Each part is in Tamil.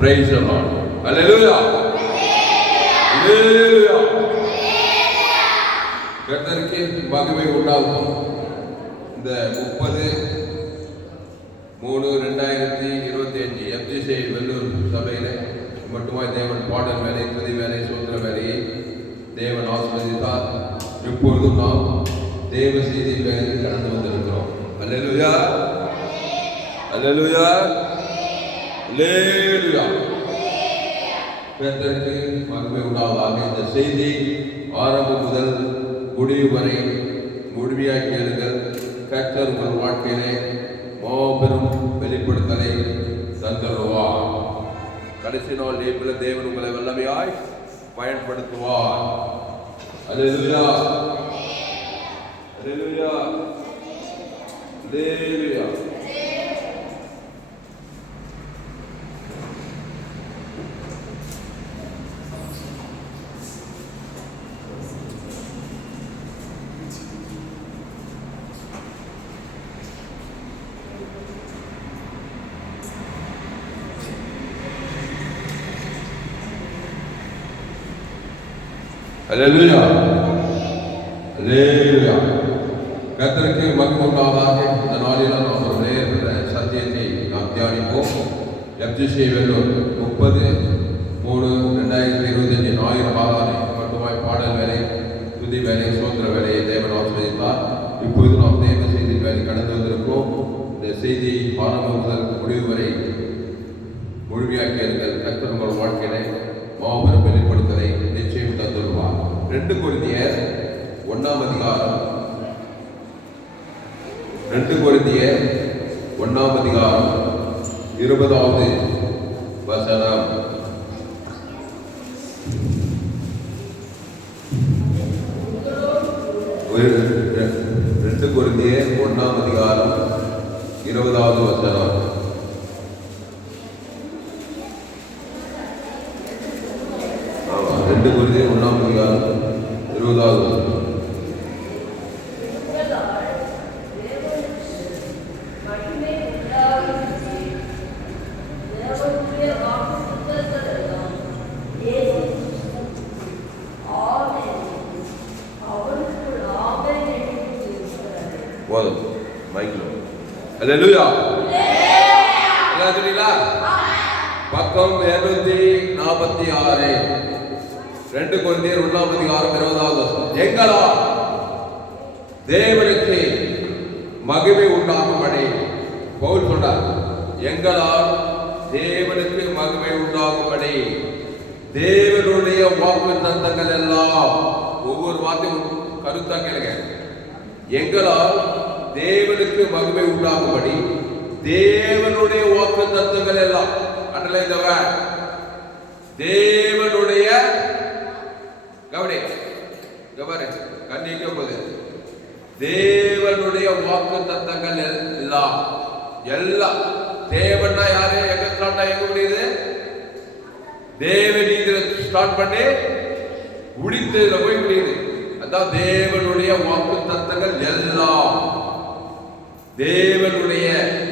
Praise the Lord. Hallelujah. Hallelujah. கர்த்தருக்கு மகிமை உண்டாகும். இந்த 30/3/2025 FGCI வெள்ளூர் சபையில மட்டுமாய் தேவன் பாடல் வேலை, துதி வேலை, சூத்திர வேலையை தேவன் ஆசீர்வதித்தார். இப்பொழுதும் நாம் தேவ செய்தி வேலைக்கு கடந்து வந்திருக்கிறோம். அல்லேலூயா, அல்லேலூயா, அல்லேலூயா. கர்த்தருக்கு மகிமை உண்டாவதாக. இந்த செய்தி ஆரம்பம் முதல் முடிவு வரை முழுமையாக கேளுங்கள். கர்த்தர் உங்கள் வாழ்க்கையிலே மாபெரும் வெளிப்படுத்தலை தந்தருவார். கடைசி நாள் நேரத்தில் தேவன் உங்களை வல்லமையாய் பயன்படுத்துவார். அல்லேலூயா, அல்லேலூயா, அல்லேலூயா. அல்லேலூயா, அல்லேலூயா. கர்த்தருக்கு மகிமை உண்டாவதாக. இந்த நாளில் நாம் ஒரு நேர சத்தியத்தை நாம் தியானிப்போம். FGCI வெள்ளூர் 30/3/2025 ஞாயிறு ஆராதனை மட்டுமாய் பாடல் வேலை, துதி வேலை, சோத்திர வேலையை தேவன் ஆசீர்வதித்தார். இப்பொழுது நாம் தேவ செய்தி வேலை கடந்து வந்திருக்கிறோம். இந்த செய்தி ஆரம்பம் முதல் முடிவு வரை முழுமையாக கேளுங்கள். கர்த்தர் உங்கள் வாழ்க்கையிலே மாபெரும் வெளிப்படுத்தலை நிச்சயம் தந்துள்ளார். 2 கொரிந்தியர் 1 அதிகாரம் 20வது வசனம். 2 கொரிந்தியர் 1 அதிகாரம் 20வது வசனம். கொரிந்தியர் 1 அதிகாரம் 20வது வசனம். போதும், மைக்கில். அல்லேலூயா, சொல்றீங்களா? பக்கம் 246. 2 கொரிந்தியர் 1 அதிகாரம் 20வது வசனம். எங்களால் தேவனுக்கு மகிமை உண்டாகும்படி பவுல் சொல்றார். எங்களால் தேவனுக்கு மகிமை உண்டாகும்படி தேவனுடைய வாக்கு தத்தங்கள் எல்லாம், ஒவ்வொரு வார்த்தையும் கருத்தா கேளுங்க. எங்களால் தேவனுக்கு மகிமை உண்டாகும்படி தேவனுடைய வாக்கு தத்தங்கள் எல்லாம், அண்டர்லைன், தேவனுடைய கவனி கவனி கண்ணிக்க போது தேவனுடைய வாக்கு தத்தங்கள் எல்லாம் எல்லாம். தேவன்னா யாரு? எங்க ஸ்டார்ட் எங்க முடியுது? தேவன் இதுல ஸ்டார்ட் பண்ணி முடித்ததுல போய் முடியுது. அதான் தேவனுடைய வாக்கு தத்தங்கள் எல்லாம். தேவனுடைய,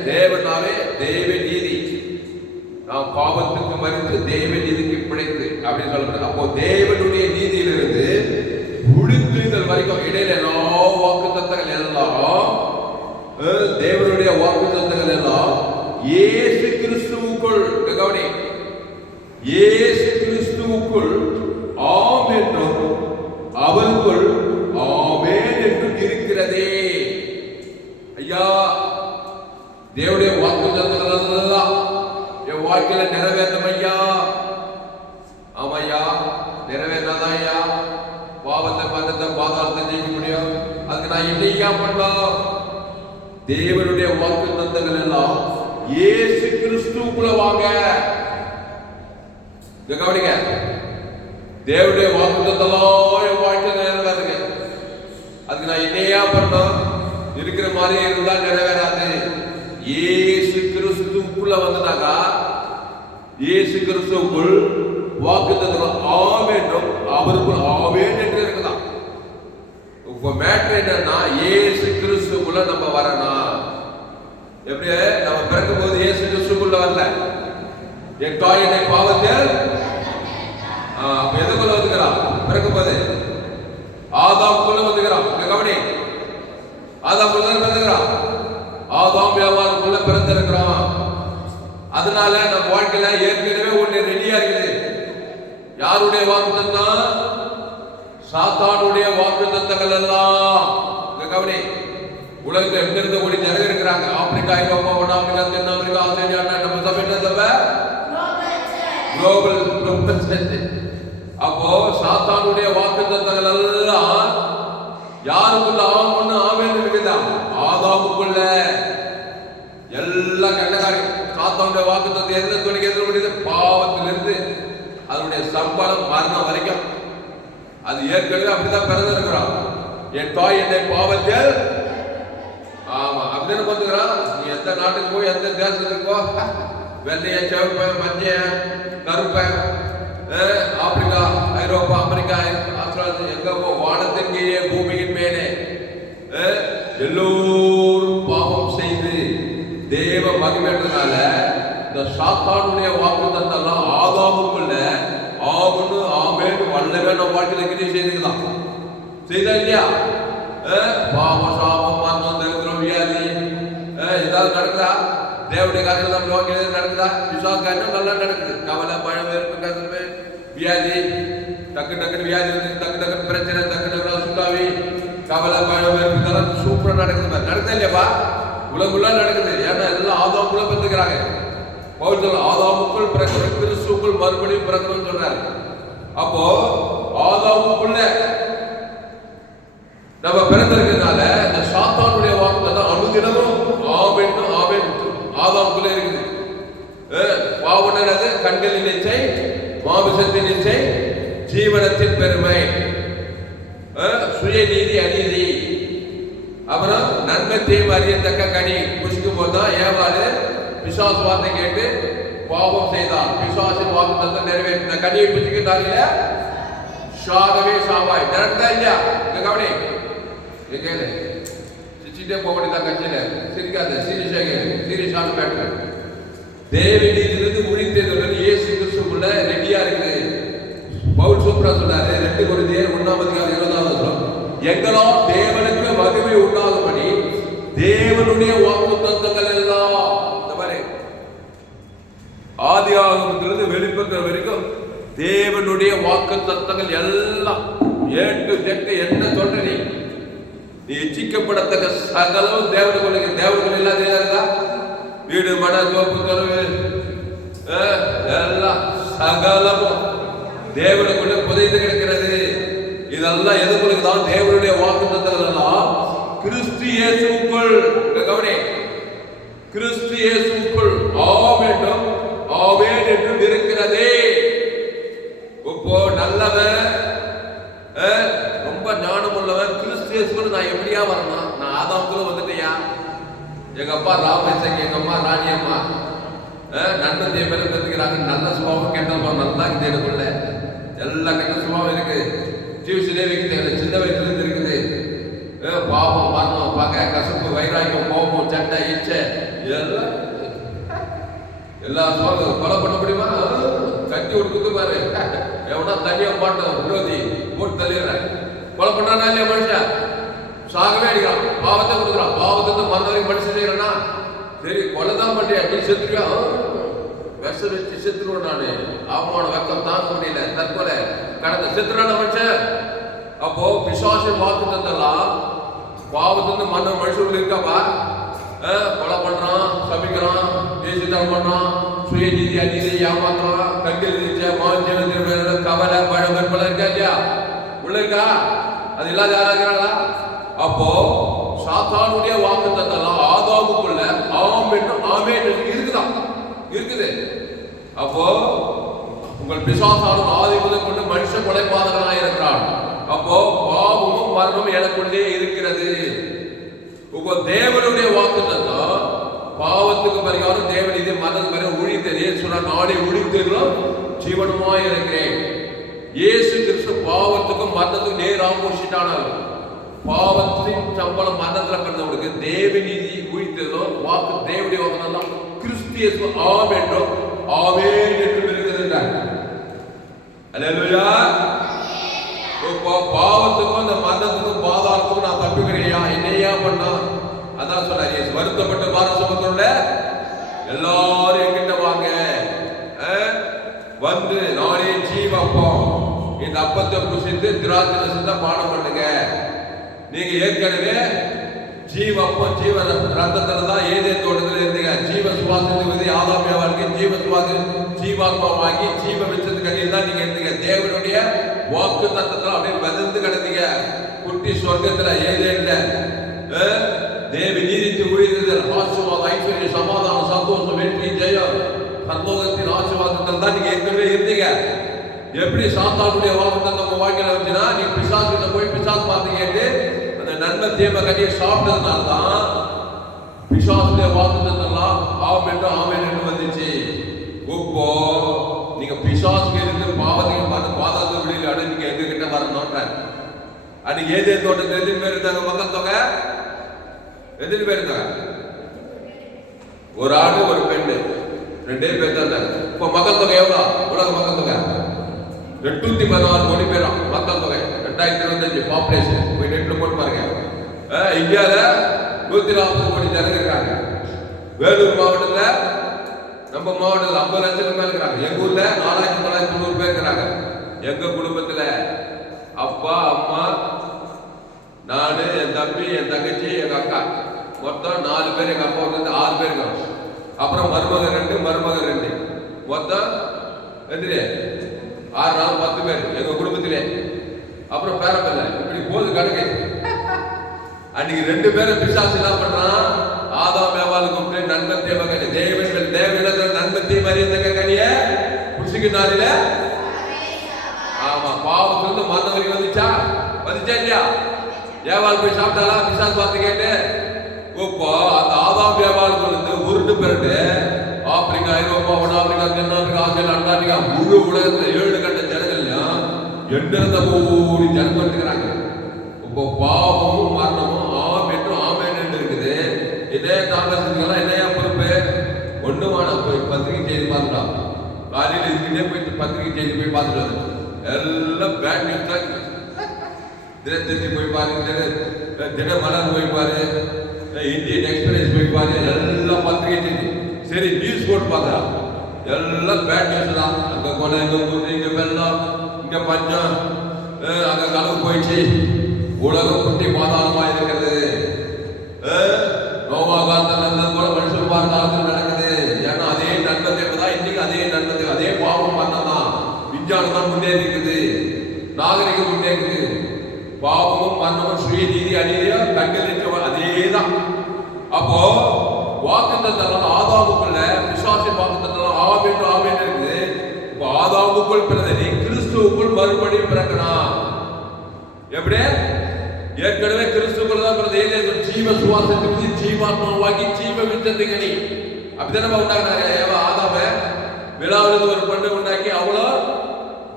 தேவனாவே தேவ நீதி. நாம் பாவத்துக்கு மறித்து தேவ நீதிக்கு பிழைத்து அப்படின்னு சொல்லப்படுது. அப்போ தேவனுடைய நீதியிலிருந்து முடித்துதல் வரைக்கும் இடையில எல்லா வாக்கு தத்தங்கள் எல்லாம், தேவனுடைய வாக்கு தத்தங்கள் எல்லாம் இயேசு கிறிஸ்துவுக்குள், கவனி, இயேசு கிறிஸ்துவுக்குள் ஆம் என்றும் அவருக்குள் ஆமென் என்றும் இருக்கிறதே. ஐயா, தேவனுடைய வாக்கு தத்தங்கள் எல்லாம் என் வாழ்க்கையில நிறைவேற்றும் ஐயா. ஆமையா, நிறைவேற்றாதான் ஐயா பாவத்தை பந்தத்தை பாதாளத்தை ஜெயிக்க முடியும். அதுக்கு நான் என்னையா பண்ணலாம்? தேவனுடைய வாக்கு தத்தங்கள் எல்லாம் இயேசு கிறிஸ்துவுக்குள்ள வாங்க. கவனிங்க, தேவனுடைய வாக்கு தத்தெல்லாம் என் வாழ்க்கையில நிறைவேறுங்க. அதுக்கு நான் என்னையா பண்ணோம்? இருக்கிற மாதிரி இருந்தா நிறைவேறாது. இயேசு கிறிஸ்துவுக்குள்ள வந்துட்டாக்கா, இயேசு கிறிஸ்துவுக்குள் வாக்கு தத்தம் ஆமென் அவருக்குள் ஆமென் என்று இருக்குதான். இப்போ மேட்டர் என்னன்னா, இயேசு கிறிஸ்துவுக்குள்ள நம்ம வரணும். எப்படி? நம்ம பிறக்கும் போது இயேசு கிறிஸ்துவுக்குள்ள வரல. என் தாய் என்னை பாவத்தில் அப்ப எதுக்குள்ள வந்துக்கிறான்? பிறக்கும் போது ஆதாமுக்குள்ள வந்துக்கிறான். கவனி, ஆதாமுக்குள்ள பிறந்துக்கிறான். ஆதாம் வியாபாரத்துக்குள்ள பிறந்திருக்கிறான். அதனால நம்ம வாழ்க்கையில ஏற்கனவே ஒண்ணு ரெடியா இருக்குது. யாருடைய வாக்குத்தத்தம்? சாத்தானுடைய வாக்குத்தத்தங்கள் எல்லாம். கவனி, உலகத்தில் எங்கிருந்து ஓடி நிறைய இருக்கிறாங்க. ஆப்பிரிக்கா, ஐரோப்பா, வட ஆப்பிரிக்கா, தென் ஆப்பிரிக்கா, ஆஸ்திரேலியா, நம்ம சபை என்ன சபை? Global church. அப்போ சாத்தானுடைய வாக்குத்தத்தங்கள் எல்லாம் யாருக்குள்ள ஆமன்னு ஆமேன்னு இருக்குதா? ஆதாமுக்குள்ள. எல்லா கெட்ட காரியம் சாத்தானுடைய வாக்குத்தத்தம் எந்த துணைக்கு எதிர்படுது? பாவத்திலிருந்து அதனுடைய சம்பளம் மரணம் வரைக்கும். அது ஏற்கனவே அப்படிதான் பிறந்திருக்கிறான். என் தாய் என்னை பாவத்தில் ஆமா அப்படின்னு பார்த்துக்கிறான். நீ எந்த நாட்டுக்கு போய் எந்த தேசத்துக்கு போ, வெள்ளைய, சிவப்ப, மஞ்ச, கருப்ப, ஆப்பிரிக்கா, ஐரோப்பா, அமெரிக்கா, ஆஸ்திரேலியா, எங்க போ, வானத்தின் கீழே பூமியின் மேலே எல்லோரும் பாவம் செய்து தேவ மகிமைன்றதுனால இந்த சாத்தானுடைய வாக்குத்தத்தெல்லாம் ஆதாமுக்குள்ள ஆகுன்னு ஆமேன்னு வல்லவே நம்ம வாழ்க்கையில கிரியை செய்துக்கலாம். செய்தா இல்லையா? பாவம், சாபம், மரணம், தரித்திரம், வியாதி ஏதாவது நடக்குதா? தேவனுடைய காரியங்கள் நம்ம வாழ்க்கையில நடக்குதா? விசுவாச காரியம் நல்லா நடக்குது. கவலை, பழம், வெறுப்பு, கசப்பு, வியாதி, டக்கு டக்குன்னு வியாதி வந்து டக்கு டக்குன்னு பிரச்சனை, டக்கு டக்குனு சுட்டாவி, கவலை, பழம், வெறுப்பு இதெல்லாம் சூப்பரா நடக்குது. நடக்குதா இல்லையாப்பா? உலகுள்ள நடக்குது. ஏன்னா எல்லாம் ஆதாமுக்குள்ள பிறந்துக்கிறாங்க. பவுல் சொல்ற ஆதாமுக்குள் பிறக்கிற கிறிஸ்துவுக்குள் மறுபடியும் பிறக்கணும்னு சொல்றாரு. அப்போ ஆதாமுக்குள்ள நம்ம பிறந்திருக்கிறதுனால இந்த சாத்தானுடைய வாக்குதான் அனுதினமும் ஆமென் ஆமென் ஆதாமுக்குள்ள இருக்குது. பாவனது கண்களின் இச்சை, மாமிசத்தின் இச்சை, ஜீவனத்தின் பெருமை, சுயநீதி, அநீதி, அப்புறம் நன்மை தீமை அறியத்தக்க கனி புசிக்கும் போதுதான் ஏவாளு பிசாசு வார்த்தை கேட்டு பாவம் செய்தார். பிசாசின் வாக்குத்தத்தை நிறைவேற்றின கனியை புசிக்கிறாங்க. சாகவே சாவாய். நடந்தா இல்லையா? கவனி, சிரிச்சுட்டே போக வேண்டியதான். கட்சியில சிரிக்காத, சீரியஸான மேட்டர். தேவனிலிருந்து உரித்ததுடன் இயேசு கிறிஸ்துக்குள்ள ரெடியா இருக்குது. பவுல் சூப்பரா சொன்னாரு. 2 கொரிந்தியர் 1:20 எங்களால் தேவனுக்கு மகிமை உண்டாகும்படி தேவனுடைய வாக்குத்தத்தங்கள் எல்லாம் இந்த மாதிரி ஆதியாகமத்திலிருந்து வெளிப்படுத்துற வரைக்கும் தேவனுடைய வாக்குத்தத்தங்கள் எல்லாம் ஏட்டு தெற்கு என்ன சொல்ற நீ இச்சிக்கப்படத்தக்க சகலம் தேவனுக்கு. தேவனுக்கு இல்லாத வீடு, மன, தோப்பு, தொலைவு எல்லாம் சகலமும் தேவனுக்குள்ள புதைந்து கிடக்கிறது. இதெல்லாம் எதுக்குள்ளதான்? தேவனுடைய வாக்குத்தத்தங்கள் எல்லாம் கிறிஸ்து இயேசுவுக்குள். கவனி, கிறிஸ்து இயேசுவுக்குள் ஆமென் ஆமென் என்று இருக்கிறதே. இப்போ நல்லவன், ரொம்ப ஞானம் உள்ளவன் கிறிஸ்து இயேசுக்குள் நான் எப்படியா வரணும்? நான் ஆதாமுக்குள்ள வந்துட்டேயா? எங்க அப்பா ராமேசங்க, எங்க அம்மா ராணி அம்மா நன்மை தேவையில கத்துக்கிறாங்க. நல்ல சுபாவம், கெட்ட சுபாவம் நல்லா இருக்குது. எனக்குள்ள எல்லா கெட்ட சுபாவம் இருக்கு. ஜீவிசிலே வைக்கிறது சின்ன வயசுல இருந்து இருக்குது. பாவம், மரணம், பகை, கசப்பு, வைராக்கியம், கோபம், சண்டை, இச்சை எல்லா சுபாவம் கொலை பண்ண முடியுமா? கட்டி ஒரு குத்து பாரு. எவனா தனியா மாட்டோம் விரோதி போட்டு தள்ளிடுறேன். கொலை பண்றானா இல்லையா? மனுஷன் சாகவே அடிக்கிறான், பாவத்தை கொடுக்குறான். பாவத்தை மரணம் மனுஷன் செய்யறா? சரி, கொலை தான் பண்றியா? நீ செத்துருவியா? விஷ வச்சு செத்துருவோம். நானு அவமான வெக்கம் தாங்க முடியல, தற்கொலை கடந்த செத்துறான மனுஷன். அப்போ பிசாசின் வாக்குத்தத்தெல்லாம் பாவத்திலிருந்து மனுஷன் இருக்காப்பா. கொலை பண்றான், சபிக்கிறான், தேசியம் பண்றான், சுயநீதி, அநீதி, ஏமாத்துறான், கண்கள் கவலை, பழம், கற்பலை இருக்கா இல்லையா? உள்ள இருக்கா? அது இல்லாத யாரா இருக்கிறாங்களா? அப்போ சாத்தானுடைய வாக்குத்தத்தெல்லாம் ஆதாமுக்குள்ள ஆமென் ஆமென் இருக்குதான், இருக்குது. அப்போ உங்கள் பிசாசானும் ஆதி முதல் கொண்டு மனுஷ கொலைபாதகனாக இருக்கிறான். அப்போ பாவமும் மரணமும் எனக்குள்ளே இருக்கிறது. உங்க தேவனுடைய வாக்குத்தத்தம் பாவத்துக்கு பரிகாரம் தேவன் இது மரணத்துக்கு பரிகாரம் உழித்ததே சொன்னா, நானே உழித்தீர்களும் ஜீவனமாய் இருக்கிறேன். இயேசு கிறிஸ்து பாவத்துக்கும் மரணத்துக்கும் நேர் ஆப்போசிட்டானார். பாவத்தின் சம்பளம் மரணத்துல பிறந்தவனுக்கு தேவ நீதி உழித்ததோ வாக்கு தேவனுடைய வாக்குதான் கிறிஸ்து இயேசு ஆம் என்றும் ஆமென் என்று இருக்கிறார். அல்லேலூயா. பாவத்துக்கும் அந்த மரணத்துக்கும் பாதாளத்துக்கும் நான் தப்பிக்கிறையா, என்னையா பண்ணா? அதான் சொன்னார் இயேசு, வருத்தப்பட்டு பாரம் சுமந்துள்ள எல்லாரும் என்கிட்ட வாங்க, வந்து நானே ஜீவப்பம், இந்த அப்பத்தை புசித்து திராட்சை ரசத்தை பானம் பண்ணுங்க. நீங்க ஏற்கனவே ஜீவப்பம் ஜீவ ரத்தத்துல தான் ஏதேன் தோட்டத்தில் இருந்தீங்க. ஜீவ சுவாசத்துக்கு ஆதாம் ஏவாளுக்கு ஜீவ சுவாசம் ஜீவாத்மாவாகி ஜீவ விச்சத்து கடையில் தான் நீங்க இருந்தீங்க. தேவனுடைய வாக்கு தத்தத்துல அப்படியே மிதந்து கிடந்தீங்க. குட்டி சொர்க்கத்துல ஏதேன்ல தேவி நீதித்து உயிர்த்தல் ஆசீர்வாதம் ஐஸ்வர்ய சமாதானம் சந்தோஷம் வெற்றி ஜெயம் பரலோகத்தின் ஆசீர்வாதத்தில் தான் நீங்க ஏற்கனவே இருந்தீங்க. எப்படி சாத்தானுடைய வாக்கு தத்தம் வாழ்க்கையில வந்துச்சுன்னா, நீ பிசாசுகிட்ட போய் பிசாசு பார்த்து கேட்டு அந்த நன்மை தீமை கட்டியை சாப்பிட்டதுனால தான் பிசாசுடைய வாக்கு தத்தம்லாம் ஆமென் என்று வந்துச்சு. இப்போ நீங்க பிசாசுக்கு இருந்து பாவத்தையும் பார்த்து பாதாள வெளியில அடைஞ்சிக்க எங்க கிட்ட வரணும்ன்ற அன்னைக்கு ஏதேன் தோட்டத்தில் எத்தனை பேர் இருந்தாங்க? மக்கள் தொகை எத்தனை பேர் இருந்தாங்க? ஒரு ஆடு ஒரு பெண்ணு, 2 பேர் தான் இருந்தாங்க. இப்போ மக்கள் தொகை எவ்வளோ? உலக மக்கள் தொகை 816 கோடி பேரும் மக்கள் தொகை 2025 பாப்புலேஷன். போய் நெட்ல போட்டு பாருங்க. இந்தியாவில் 140 கோடி ஜனங்க இருக்காங்க. வேலூர் மாவட்டத்தில் நம்ம மாவட்டத்தில் 50 லட்சத்துக்கு மேல இருக்கிறாங்க. எங்க ஊர்ல 4990 பேர் இருக்கிறாங்க. எங்க குடும்பத்துல அப்பா அம்மா நானு என் தம்பி என் தங்கச்சி எங்க அக்கா மொத்தம் 4 பேர். எங்க அப்பா வந்து 6 பேர் இருக்காங்க. அப்புறம் மருமகன் 2 மருமகன் 2 மொத்தம் எத்தனை? 6 4 10 பேர் எங்க குடும்பத்திலே. அப்புறம் பேரப்பில்லை. இப்படி போது கணக்கு. அன்னைக்கு 2 பேரும் பிசாசு என்ன பண்றான்? ஆதாம் ஏவாளை கூப்பிட்டு நன்மை தீமை கனி தேவனிடத்தில் நன்மை தீமை அறியத்தக்க கனியை புசிக்கினாரில. ஆமா, பாவத்திலிருந்து மரணம் வரைக்கும் வந்துச்சா இல்லையா? ஏவாள் போய் சாப்பிட்டாலா பிசாசு பார்த்து கேட்டு? இப்போ அந்த ஆதாம் ஏவாளுக்கு வந்து உருட்டு பெருட்டு ஆப்பிரிக்கா, ஐரோப்பா, வட ஆப்பிரிக்கா, தென்னாப்பிரிக்கா, ஆஸ்திரேலியா, அண்டார்டிகா முழு உலகத்துல 7 கட்ட ஜனங்கள்லையும் 8 கோடி ஜனம் இருக்கிறாங்க. இப்போ பாவமும் மரணமும் ஆமென் என்று இருக்குது. இதே தாமசத்துக்கெல்லாம் என்னையா பொறுப்பு? ஒண்ணுமான போய் பத்திரிகை செய்தி பார்த்துட்டான். காலையில் இதுக்கிட்டே போய் பத்திரிகை செய்தி போய் பார்த்துட்டு எல்லாம் பேட் நியூஸ் தான். தினத்தந்தி போய் பாரு, தினமலர் போய் பாரு, இந்தியன் எக்ஸ்பிரஸ் போய் பாரு, எல்லாம் பத்திரிகை செய்தி. சரி நியூஸ் போட்டு பார்த்தா எல்லாம் பேட் நியூஸ் தான். அங்க கொலை, இங்க குண்டு, இங்க வெள்ளம், இங்க பஞ்சம், அங்க களவு போயிடுச்சு, உலகம் குட்டி பாதாளமா இருக்கிறது. நோவா காலத்தில் நடந்தது போல மனுஷன் பார்த்தாலும் நடக்குது. ஏன்னா அதே நன்மை தான் இன்னைக்கு அதே நன்மை, அதே பாவம் பண்ணதான். விஞ்ஞானம் தான் முன்னேறி இருக்குது, நாகரிகம் முன்னேறுது. பாவமும் மரணமும் சுயநீதி அநீதியும் கண்களில் அதேதான். அப்போ வாக்கு தத்தம் ஆதாமுக்குள்ள பிசாசின் வாக்கு தத்தம் ஆமென் இருக்குது. இப்போ ஆதாமுக்குள் பிறந்தது கிறிஸ்துவுக்குள் மறுபடியும் பிறக்கணும். எப்படி? ஏற்கனவே கிறிஸ்துக்குள் தான் பிறந்த ஜீவ சுவாசத்துக்கு ஜீவாத்மாவாக்கி ஜீவ விச்சத்தை கனி அப்படித்தானே உண்டாக்குனாரு. ஆதாம விழாவிலிருந்து ஒரு பெண்ணை உண்டாக்கி அவ்வளோ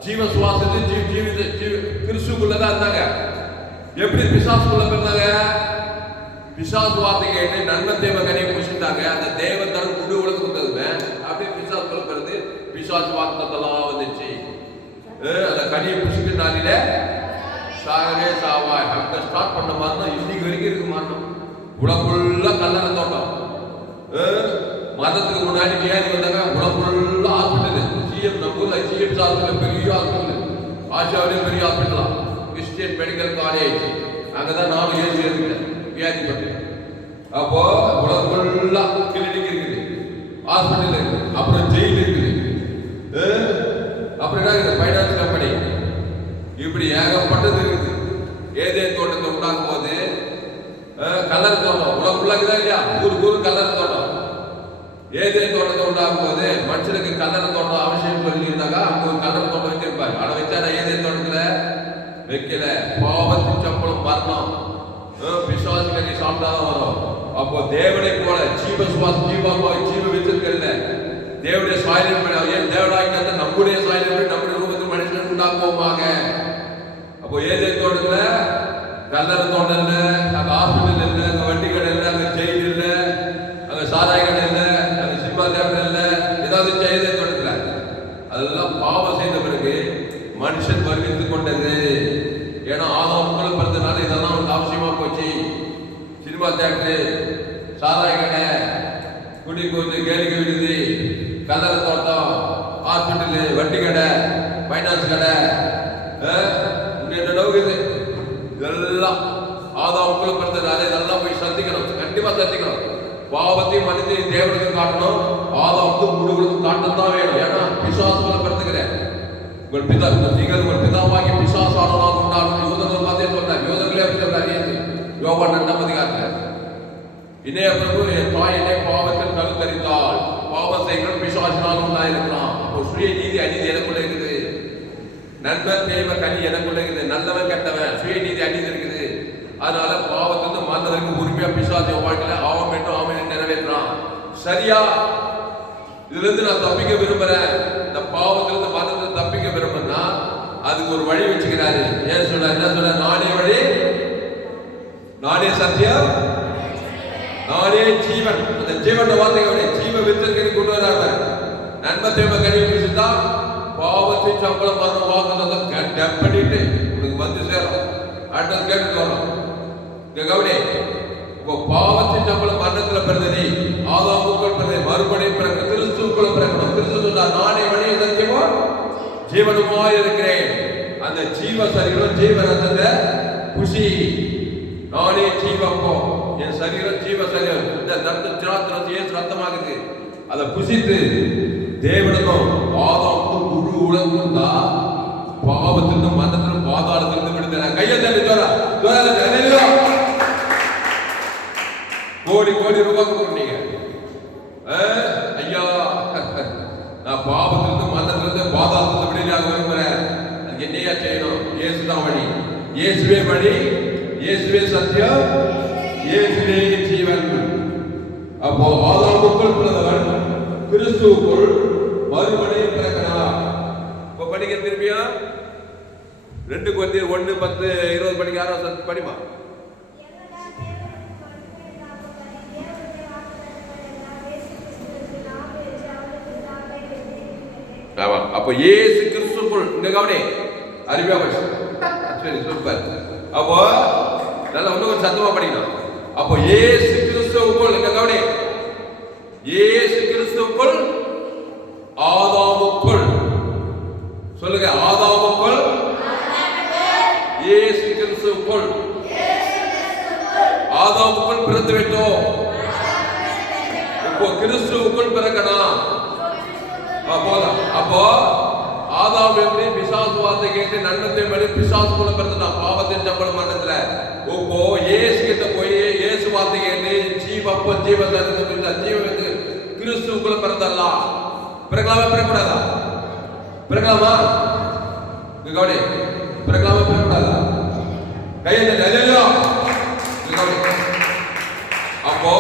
ஜீவ சுவாசத்தை ஜீவித கிறிஸ்துக்குள்ளதான் இருந்தாங்க. எப்படி பிசாசுக்குள்ள பிறந்தாங்க? பிசாசு வார்த்தை கேட்டு நன்மை தேவ கனியை புசித்தாங்க. அந்த தேவ தரம் முழு உலகத்துக்கு வந்ததுமே அப்படியே பிசாசுக்குள்ள பிறந்து பிசாசு வார்த்தைலாம் வந்துச்சு. அந்த கனியை புசிக்கிற நாளில சாகவே சாவாய். அங்க ஸ்டார்ட் பண்ண மரணம் இன்னைக்கு வரைக்கும் இருக்கு. மரணம் உடம்புள்ள கல்லறை தோட்டம். மரணத்துக்கு முன்னாடி வியாதி வந்தாங்க, உடம்புள்ள ஹாஸ்பிட்டல். சிஎம் நம்பூர்ல சிஎம் ஹாஸ்பிட்டல் பெரிய ஹாஸ்பிட்டல், ஆசியாவிலே பெரிய ஹாஸ்பிட்டலா கிறிஸ்டியன் மெடிக்கல் காலேஜ். அங்கதான் நானும் ஏசி இருக்கேன் வியாதிப்பட்டு. அப்போ உடம்புள்ள கிளினிக் இருக்குது, ஹாஸ்பிட்டல் இருக்குது, அப்புறம் ஜெயில் இருக்குது, அப்புறம் என்ன இருக்குது ஃபைனான்ஸ் கம்பெனி. இப்படி ஏகப்பட்டது இருக்குது. ஏதேன் தோட்டத்தை உண்டாக்கும் போது கலர் தோட்டம் உலகுதான் இல்லையா? ஊருக்கு கலர் தோட்டம். ஏதேன் தோட்டத்தை உண்டாகும் போது மனுஷனுக்கு கலர் தோட்டம் அவசியம் சொல்லியிருந்தாங்க. அங்க ஒரு கலர் தோட்டம் வச்சிருப்பாரு. ஆனா வச்சாரா? ஏதேன் தோட்டத்துல வைக்கல. பாவத்தின் சம்பளம் மரணம். பிசாசு கனி சாப்பிட்டாதான் வரும். அப்போ தேவனை போல ஜீவ சுவாசம் ஜீவாத்மா ஜீவ வித்திருக்கல தேவனுடைய சாயலில் ஏன் தேவனாய்க்காத நம்முடைய சாயலில் நம்முடைய ரூபத்தில் மனுஷன் உண்டாக்குவோமாக. அப்போ ஏதேன் தோட்டத்துல கல்லறை தோட்டம் இல்லை, அங்க ஹாஸ்பிட்டல் இல்லை, அங்க வண்டி கடை இல்லை, அங்க ஜெயில் இல்லை, அங்க சாராய கடை இல்லை, அங்க சினிமா தேட்டர் இல்லை, ஏதாவது ஏதேன் அதெல்லாம் பாவம் செய்த பிறகு மனுஷன் வருவித்துக் கொண்டது. ஏன்னா ஆதாமுக்குள்ள பிறந்தனால இதெல்லாம் அவனுக்கு அவசியமா போச்சு. சினிமா தியேட்டரு, சாராய கடை, குடி கூத்து, கேளிக்கை விடுதி, கல்லறை தோட்டம், ஹாஸ்பிட்டலு, வட்டி கடை, பைனான்ஸ் கடை, என்னென்ன இருக்குது இதெல்லாம் ஆதாமுக்குள்ள பிறந்தனால இதெல்லாம் போய் சந்திக்கணும். கண்டிப்பா சந்திக்கணும். பாவத்தையும் மனிதனையும் தேவனுக்கு காட்டணும். ஆதாமுக்கு முழுவதும் காட்டத்தான் வேணும். ஏன்னா பிசாசுல பிறந்துக்கிறேன் உங்கள் பிதா, நீங்கள் உங்கள் பிதாவாகிய பிசாசானவரால் உண்டாகும். யூதர்கள் பார்த்தே சொல்றார். யூதர்களே அப்படி சொல்றாரு. யோவான் 2ஆம் அதிகாரத்தில் இணைய பிரபு என் தாய் என்னை பாவத்தில் கருத்தரித்தாள். பாவம் செய்கிற பிசாசினால் உண்டாயிருக்கிறான். அப்போ சுய நீதி அநீதி எனக்குள்ள இருக்குது. நண்பன் தேவ கனி எனக்குள்ள இருக்குது. நல்லவன் கெட்டவன் சுய நீதி அநீதி இருக்குது. அதனால பாவத்திலிருந்து மாறுவதற்கு உரிமையா பிசாசிய வாழ்க்கையில ஆவம் வேண்டும் ஆவம் நிறைவேற்றான். சரியா? இதுல இருந்து நான் தப்பிக்க விரும்புறேன், இந்த பாவத்திலிருந்து மரணத்தை தப்பிக்க விரும்புறேன்னா அதுக்கு ஒரு வழி வச்சுக்கிறாரு. ஏன் சொல்ற? என்ன சொல்ற? நானே வழி, நானே சத்தியம், நானே ஜீவன். அந்த ஜீவன் வார்த்தையோட ஜீவ வித்தத்தை கொண்டு வராங்க. நன்மத்தேவ கருவி பேசிட்டா பாவத்தின் சம்பளம் மரணம் வாக்குதான் டெப் பண்ணிட்டு உனக்கு வந்து சேரும். அடுத்தது கேட்டு வரும். கவனி, இப்போ பாவத்தின் சம்பளம் மரணத்துல பிறந்தது, ஆதாமுக்குள் பிறந்தது, மறுபடியும் பிறகு கிறிஸ்துவுக்குள்ள பிறக்கணும். கிறிஸ்து சொன்னார், நானே வழி சத்தியமும் ஜீவனுமாய் இருக்கிறேன். அந்த ஜீவ சரீரம் ஜீவ ரத்தத்தை புசி. நானே ஜீவப்பம், என் சரீரம் ஜீவ சரீரம். இந்த ரத்தமாகுது. அதை புசித்து தேவனுக்கும் ஆதாமுக்கும் முழு உலகம் தான் பாவத்திலிருந்து மரணத்திலிருந்து பாதாளத்திலிருந்து விடுதலை. கையை தள்ளி கோடி கோடி ரூபாய் கொடுத்தீங்க. ஐயா, நான் பாவத்திலிருந்து மரணத்திலிருந்து பாதாளத்திலிருந்து விடுதலையாக விரும்புறேன். அதுக்கு என்னையா செய்யணும்? இயேசுதான் வழி, இயேசுவே வழி, இயேசுவே சத்தியம், இயேசுவே ஜீவன். அப்போ ஆதாமுக்குள் பிறந்தவன் கிறிஸ்துவுக்குள் மறுபடியும் பிறக்கிறார். இப்போ படிக்க திரும்பியா 2 Corinthians 1:10-20 படிக்க. 6 படிமா. அப்போ இயேசு கிறிஸ்துவுக்குள், இங்க கவனி, அறிவியா படிச்சு. சரி, சூப்பர். அப்போ நல்லா இன்னும் சத்தமா படிக்கணும். அப்போ இயேசு கிறிஸ்துவுக்குள், இங்க கவனி, இயேசு கிறிஸ்துவுக்குள் ஆதாமுக்குள், சொல்லுங்க, ஆதாமுக்குள் இயேசு கிறிஸ்துவுக்குள், ஆதாமுக்குள் பிறந்து விட்டோம். இப்போ கிறிஸ்துவுக்குள் பிறக்கணும். போதும். அப்போ ஆதாம் எப்படி பிசாசு வார்த்தை கேட்டு நன்மத்தை மேலே பிசாசுக்குள்ள பிறந்துட்டான் பாவத்தின் சம்பளம் மரணத்துல. இப்போ இயேசு கிட்ட போய் இயேசு வார்த்தை கேட்டு ஜீவப்ப ஜீவ ஜீவத்துக்கு கிறிஸ்துவுக்குள்ள பிறந்தரலாம். பிறக்கலாமா பிறக்கூடாதா? பிறக்கலாமா? கவனி, பிறக்கலாமா பிறக்கூடாதா? கையை அப்போ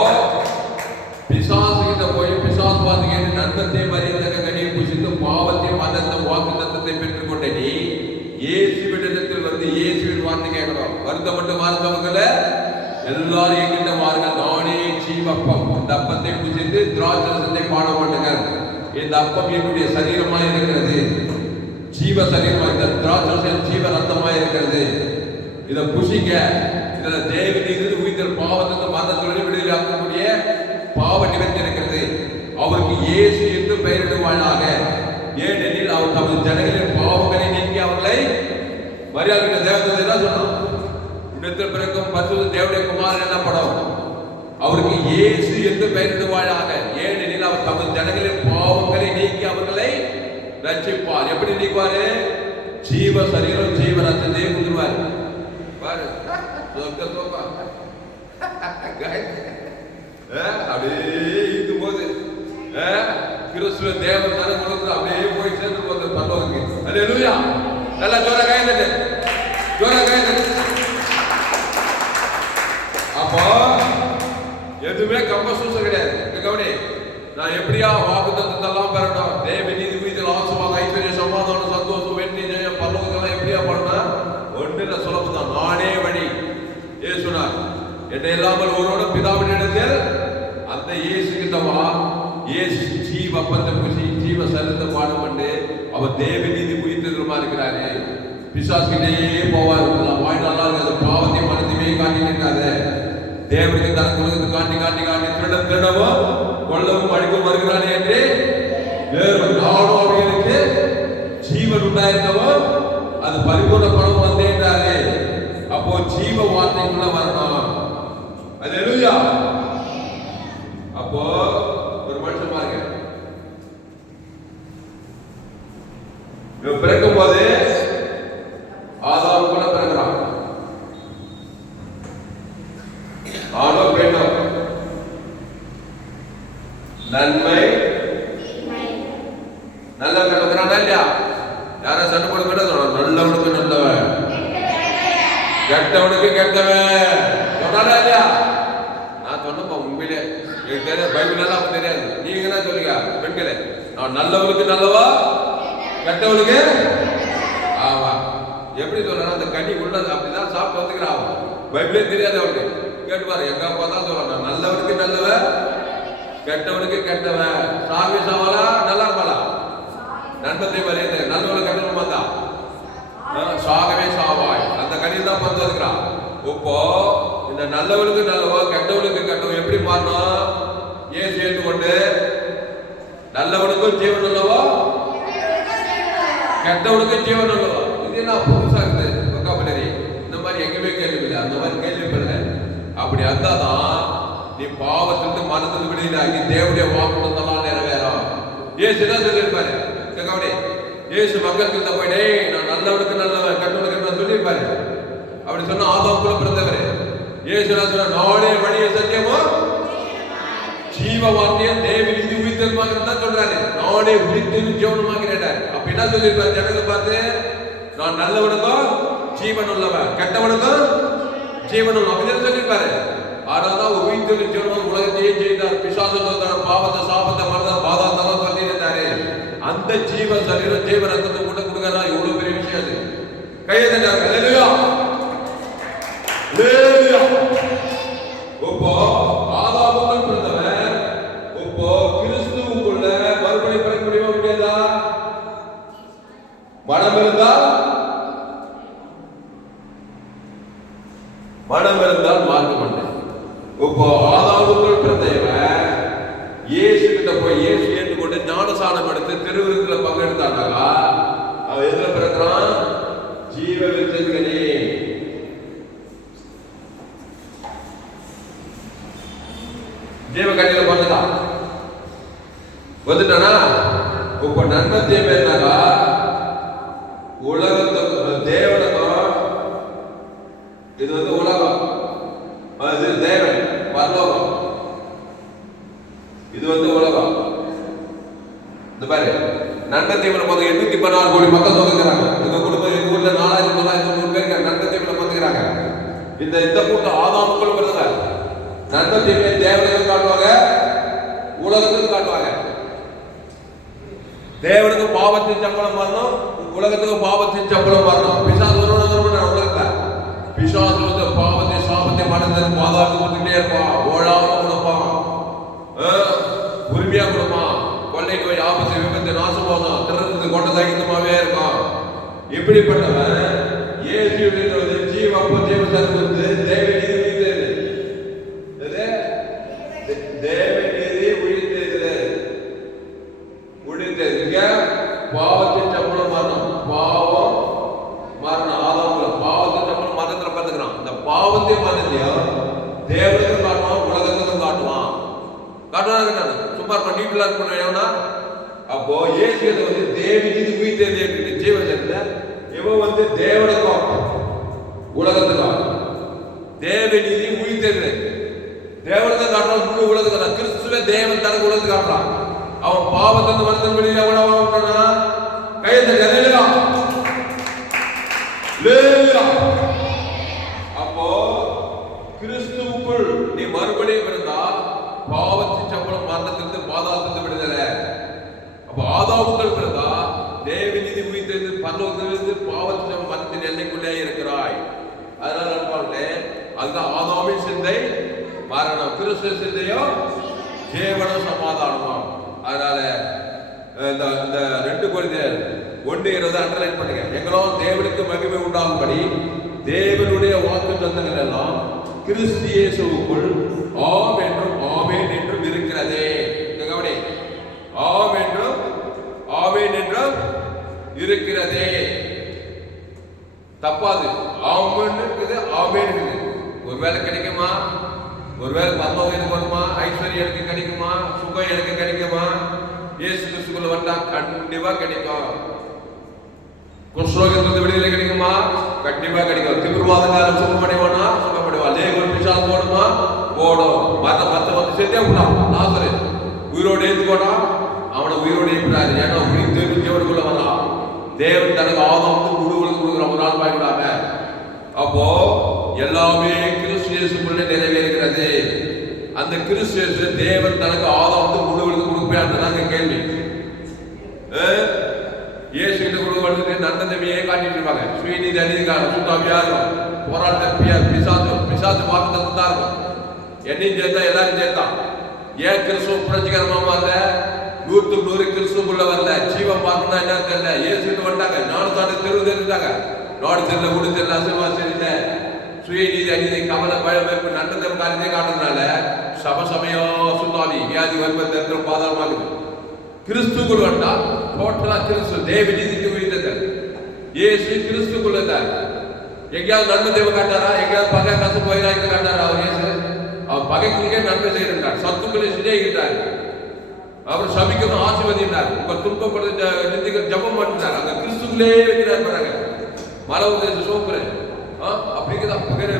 பிசாசு கிட்ட போய் பிசாசு வார்த்தை கேட்டு நன்மத்தை மரியாதை கனியை புசித்து பாவத்தை மதத்தை வாக்கு தத்தத்தை பெற்றுக் கொண்ட நீ இயேசுவிடத்தில் வந்து இயேசுவின் வார்த்தை கேட்கணும். வருத்தப்பட்டு மாறுத்தவங்கள எல்லாரும் எங்கிட்ட வாருங்கள், நானே ஜீவப்பம். இந்த அப்பத்தை புசித்து திராட்சரசத்தை பாட மாட்டேங்கள். இந்த அப்பம் என்னுடைய சரீரமாய் இருக்கிறது, ஜீவ சரீரமாய், இந்த திராட்சரசம் ஜீவ ரத்தமாய் இருக்கிறது. இதை புசிங்க. இதுல தேவனிலிருந்து உயிர் பாவத்திற்கு மரணத்திலிருந்து விடுதலை ஆக்கக்கூடிய பாவ நிவர்த்தி இருக்கிறது. அவருக்கு இயேசு என்று பெயரிடுவாளாக. ஏனெனில் அவர் தமது ஜனங்களின் பாவங்களை நீக்கி அவர்களை மரியாதை. தேவதூதன் என்ன சொன்னான்? உன்னதத்தில் பிறக்கும் பரிசுத்த தேவனுடைய குமாரன் என்ன படம்? அவருக்கு இயேசு என்று பெயரிடுவாளாக. ஏனெனில் அவர் தமது ஜனங்களின் பாவங்களை நீக்கி அவர்களை ரட்சிப்பார். எப்படி நீக்குவாரு? ஜீவ சரீரம் ஜீவ ரத்தத்தை கொடுத்துருவார். பாரு, அப்படியே இருக்கும் போது கிறிஸ்துவ தேவன் தரம் கொடுத்து அப்படியே போய் சேர்ந்து போது பரலோகத்துக்கு. அல்லேலூயா. நல்லா ஜோரா கையெழுத்து, ஜோரா கையெழுத்து. அப்போ எதுவுமே கம்பசூசம் கிடையாது. கவனி, நான் எப்படியா வாக்கு தத்தெல்லாம் பெறணும்? தேவ நீதி வீதியில் ஆசீர்வாதம், ஐஸ்வர்யம், சமாதானம், சந்தோஷம், வெற்றி, ஜெயம், பரலோகத்தெல்லாம் எப்படியா பண்ணா? ஒன்றுல சுலபம் தான். நானே வழி. இயேசுனார், என்னை இல்லாமல் ஒருவனோட பிதாவின் இடத்தில் அந்த இயேசு கிட்ட வா. இயேசு ஜீவ அப்பத்தை புசி ஜீவ சரீரத்தை பாட தேவ நீதி உயிர்த்தெழுமா இருக்கிறாரு. பிசாசுகிட்டே போவார். வாய் நல்லா இருக்காது, பாவத்தை மனத்தையுமே காட்டிட்டு இருக்காத. தேவனுக்கு தனக்கு உலகத்தை காட்டி காட்டி காட்டி திருடவும் கொள்ளவும் அழிக்கவும் வருகிறானே என்று வேறு நானும் அவர்களுக்கு ஜீவன் உண்டாயிருக்கவும் அது பரிபூர்ணப்படவும் வந்தேன்றாரு. அப்போ ஜீவ வார்த்தைக்குள்ள வரணும். அல்லேலூயா. அப்போ ஒரு மனுஷன் பாருங்க, பிறக்கும் போது ஆதாமுக்குள்ள பிறகுறான். ஆணோ பெண்ணோ, நன்மை நல்ல கட்டுக்கிறானா இல்லையா? யார சண்டை போட நல்லவனுக்கு நல்லவன், கெட்டவனுக்கு கெட்டவன் சொன்னாரா இல்லையா? நான் சொன்னப்பா உண்மையிலே எனக்கு தெரியாது, பைபிள் எல்லாம் அப்ப தெரியாது. நீங்க என்ன சொல்லுங்க பெண்களே? நான் நல்லவனுக்கு நல்லவா, கெட்டவனுக்கு ஆமா. எப்படி சொல்ற? அந்த கனி உள்ளது அப்படிதான் சாப்பிட்டு வந்துக்கிறான். பைபிளே தெரியாது அவனுக்கு. கேட்டுப்பாரு, எங்க அப்பா தான் சொல்றான், நல்லவனுக்கு நல்லவன், கெட்டவனுக்கு கெட்டவன். சாமி சாவலா நல்லா இருப்பாளா? நண்பத்தை வரையது நல்லவனுக்கு கெட்டவன் பார்த்தா சாகவே சாவாய். அந்த கனியில் தான் பார்த்து வந்துக்கிறான். இப்போ இந்த நல்லவனுக்கு நல்லவோ கெட்டவனுக்கு கெட்டவன் எப்படி மாறணும்? ஏன் சேர்த்து கொண்டு நல்லவனுக்கும் ஜீவன் உள்ளவோ கெட்டவனுக்கும் ஜீவன் உள்ளவோ. இது என்ன புதுசா இருக்குது வொக்காபுலரி? இந்த மாதிரி எங்கேயுமே கேள்வியில்லை, அந்த மாதிரி கேள்விப்படல. அப்படி இருந்தாதான் நீ பாவத்திலிருந்து மனதில் விடுதலாகி தேவனுடைய வாக்குறுத்தலாம் நிறைவேறும். ஏசு என்ன சொல்லியிருப்பாரு? கேட்கவே ஏசு மக்களுக்கு போயிட்டே நான் நல்லவனுக்கு நல்லவன் கெட்டவனுக்கு சொல்லியிருப்பாரு. அப்படி சொன்னா ஆதாமுக்குள்ள பிறந்தவரு ஏசு சொன்ன நானே வழியை சத்தியமா ஜீவ வார்த்தையும் தேவ நீதி உயிர்த்தெழுமாங்கிறது தான் சொல்றாரு. நானே உயிர்த்தெழு ஜீவனமாகிறேன். அப்ப என்ன சொல்லியிருப்பாரு? ஜனங்களை பார்த்து நான் நல்லவனுக்கும் ஜீவன் உள்ளவன், கெட்டவனுக்கும் ஜீவன் உள்ள அப்படின்னு சொல்லியிருப்பாரு. ஆனால்தான் உயிர்த்தெழு ஜீவனம் உலகத்தையே செய்தார். பிசாசம் பாவத்தை சாபத்தை மரணம் பாதாளம் சொல்லியிருந்தாரு. அந்த ஜீவ சரீரம் ஜீவ ரத்தத்தை கூட கொடுக்கறா. எவ்வளவு பெரிய விஷயம் அது. கையை தட்டாங்க. அல்லேலூயா. அல்லேலூயா. இப்போ ஆதாமுக்குள் பிறந்தவன் இப்போ கிறிஸ்துவுக்குள்ள மறுபடியும் பிறக்க முடியுமா முடியாதா? மனம் இருந்தால் மார்க்கம் இல்லை. இப்போ ஆதாமுக்குள் பிறந்தவன் இயேசு கிட்ட போய் இயேசு ஏற்றுக்கொண்டு ஞானசானம் எடுத்து திருவிருந்தில் பங்கெடுத்தாங்களா? அவன் எதுல பிறக்கிறான்? ஜீவ விருட்சத்திலே. ஜீவ கனியில வந்துட்டான். வந்துட்டானா? இப்ப நன்மை தீமை என்னக்கா? உலகத்துக்கும் தேவனுக்கும் இது உலகம், அது தேவன் பரலோகம். இது உலகம். இந்த பாரு, நன்மை தீவிர பார்த்து 816 கோடி மக்கள் தொகுக்கிறாங்க. எங்க குடும்பம் எங்க ஊர்ல 4900 பேருக்கு நன்மை தீவிர பார்த்துக்கிறாங்க. இந்த கூட்டம் ஆதாமுக்குள் பிறந்தவங்க. நன்மை தீவிர தேவனுக்கு காட்டுவாங்க, உலகத்துக்கு காட்டுவாங்க. தேவனுக்கு பாவத்தின் சம்பளம் வரணும், உலகத்துக்கு பாவத்தின் சம்பளம் வரணும். பிசாசு உலகத்துல பிசாசு பாவத்தை சாபத்தை மனதில் பாதாளத்துக்கு வந்துட்டே இருப்பான். ஓழாம கொடுப்பான், உரிமையா கொடுப்பான். கொள்ளை நோய் ஆபத்து விபத்து நாசமாகும், திருறது கொண்ட தகிதமாவே இருப்பான். இப்படிப்பட்டவன் இயேசு ஜீவப்போ ஜீவ சர்வத்து தேவ நீதி உழித்தது பாவத்தின் சம்பளம் மரணம். பாவம் மரணம். ஆதாமுல பாவத்தின் சம்பளம் மரணத்துல பார்த்துக்கிறான். இந்த பாவத்தை மரணத்தையும் தேவனுக்கும் காட்டுவான், உலகத்துக்கும் காட்டுவான். காட்டுவான் சும்மா நீட்டில் இருக்கணும். அப்போ இயேசு தேவ நீதி உயிர்த்தெழுந்த ஜீவசத்துல இவன் தேவனுக்கும் உலகத்துக்கும் தேவ நீதி உயிர்த்தெழுந்த தேவனுக்கு காட்டுறான், முழு உலகத்துக்கு. கிறிஸ்துவ தேவன் தனக்கு உலகத்துக்கு காட்டுறான். அவன் பாவத்திலிருந்து மனதில் வெளியில எவ்வளவு கையத்தை ஜனலாம். அப்போ கிறிஸ்துவுக்குள் நீ மறுபடியும் இருந்தால் பாவத்தின் சம்பளம் மரணத்திலிருந்து பாதாளத்திலிருந்து விடுதலை. அப்போ ஆதாமுக்குள் பிறந்தா தேவ நீதி உயிர்த்தெழுந்து பரலோகத்திலிருந்து பாவத்தின் மரணத்தின் எல்லைக்குள்ளே இருக்கிறாய். அதனால அதுதான் ஆதாமின் சிந்தை மரணம், கிறிஸ்துவ சிந்தையோ ஜீவன சமாதானமா. அதனால இந்த 2 கொரிந்தியர் 1:20 அண்டர்லைன் பண்ணுங்க. எங்களால் தேவனுக்கு மகிமை உண்டாகும்படி தேவனுடைய வாக்குத்தத்தங்கள் எல்லாம் கிறிஸ்து இயேசுவுக்குள் ஆம் என்றும் ஆமென் என்றும் இருக்கிறதே. கவனி, ஆம் என்றும் ஆமென் என்றும் இருக்கிறதே. தப்பாது. ஆமென் இருக்குது, ஆமென் இருக்குது. ஒருவேளை கிடைக்குமா? ஒருவேளை பரலோகம் எனக்கு வருமா? ஐஸ்வர்யம் எனக்கு கிடைக்குமா? சுகம் எனக்கு கிடைக்குமா? இயேசு கிறிஸ்துக்குள்ள வந்தா கண்டிப்பா கிடைக்கும். குஷ்ரோகத்திலிருந்து விடுதலை கிடைக்குமா? கண்டிப்பா கிடைக்கும். திமிர்வாதங்காரம் சுகமடைவானா? சுகமடைவா. லேகோல் பிசாசு போடுமா? போடும். மத்த சேர்த்தே விடலாம். நாசரு உயிரோடு ஏற்றுக்கோனா அவனை உயிரோடு ஏற்கிறாரு. ஏன்னா உயிர் தேவனுக்குள்ள வரலாம். தேவன் தனக்கு ஆதம் முழுவதும் கொடுக்குற ஒரு நாள் பாய்விடாம. அப்போ எல்லாமே கிறிஸ்து இயேசுக்குள்ளே நிறைவேறுகிறது. அந்த கிறிஸ்து இயேசு தேவன் தனக்கு ஆதாம் முழுவதும் கொடுப்பேன் கேள்வி. இயேசு கிட்ட கொடுக்க நன்னதமையே காட்டிட்டு இருப்பாங்க. ஸ்ரீநிதி அநீதிக்காரன் சுத்தாமியா இருக்கும். போராட்ட பிசாசு வாக்கு தான் இருக்கும். என்னையும் சேர்த்தா எல்லாரும் சேர்த்தான். ஏன் கிறிஸ்துவ புரட்சிகரமா வரல? 100க்கு 100 கிறிஸ்துக்குள்ள வரல. ஜீவம் பார்க்கணும் என்ன தெரியல. இயேசுட்டு வந்துட்டாங்க. நாடு தெருவு தெரிஞ்சுட்டாங்க. நாடு தெரியல, ஊடு தெரியல, அசைவாசம் இல்லை. சுயநீதி அநீதி கவலை பயம் நன்னதம் காரியத்தை காட்டுறதுனால சமயம் சுத்தாவி வியாதி வருவது தெரிஞ்ச பாதாளமாகுது. கிறிஸ்துக்குள் வந்தா டோட்டலா கிறிஸ்து தேவ நீதிக்கு உயிர்த்தது. இயேசு கிறிஸ்துக்குள்ள இருந்தார். எங்கேயாவது நன்மை தேவை காட்டாரா? எங்கேயாவது பகை கசு போயிடாங்க காட்டாரா? அவர் இயேசு அவர் பகைக்குள்ளே நன்மை செய்கிறார். சத்துக்களை சிநேகிட்டார். அவர் சபிக்கணும் ஆசீர்வதித்தார். உங்க துன்பப்படுத்த நிந்திக்கிற ஜபம் பண்ணிட்டார். அங்க கிறிஸ்துக்குள்ளே வைக்கிறார். பாருங்க மலை உதேச சோப்புறேன் அப்படிங்கிறதா புகைற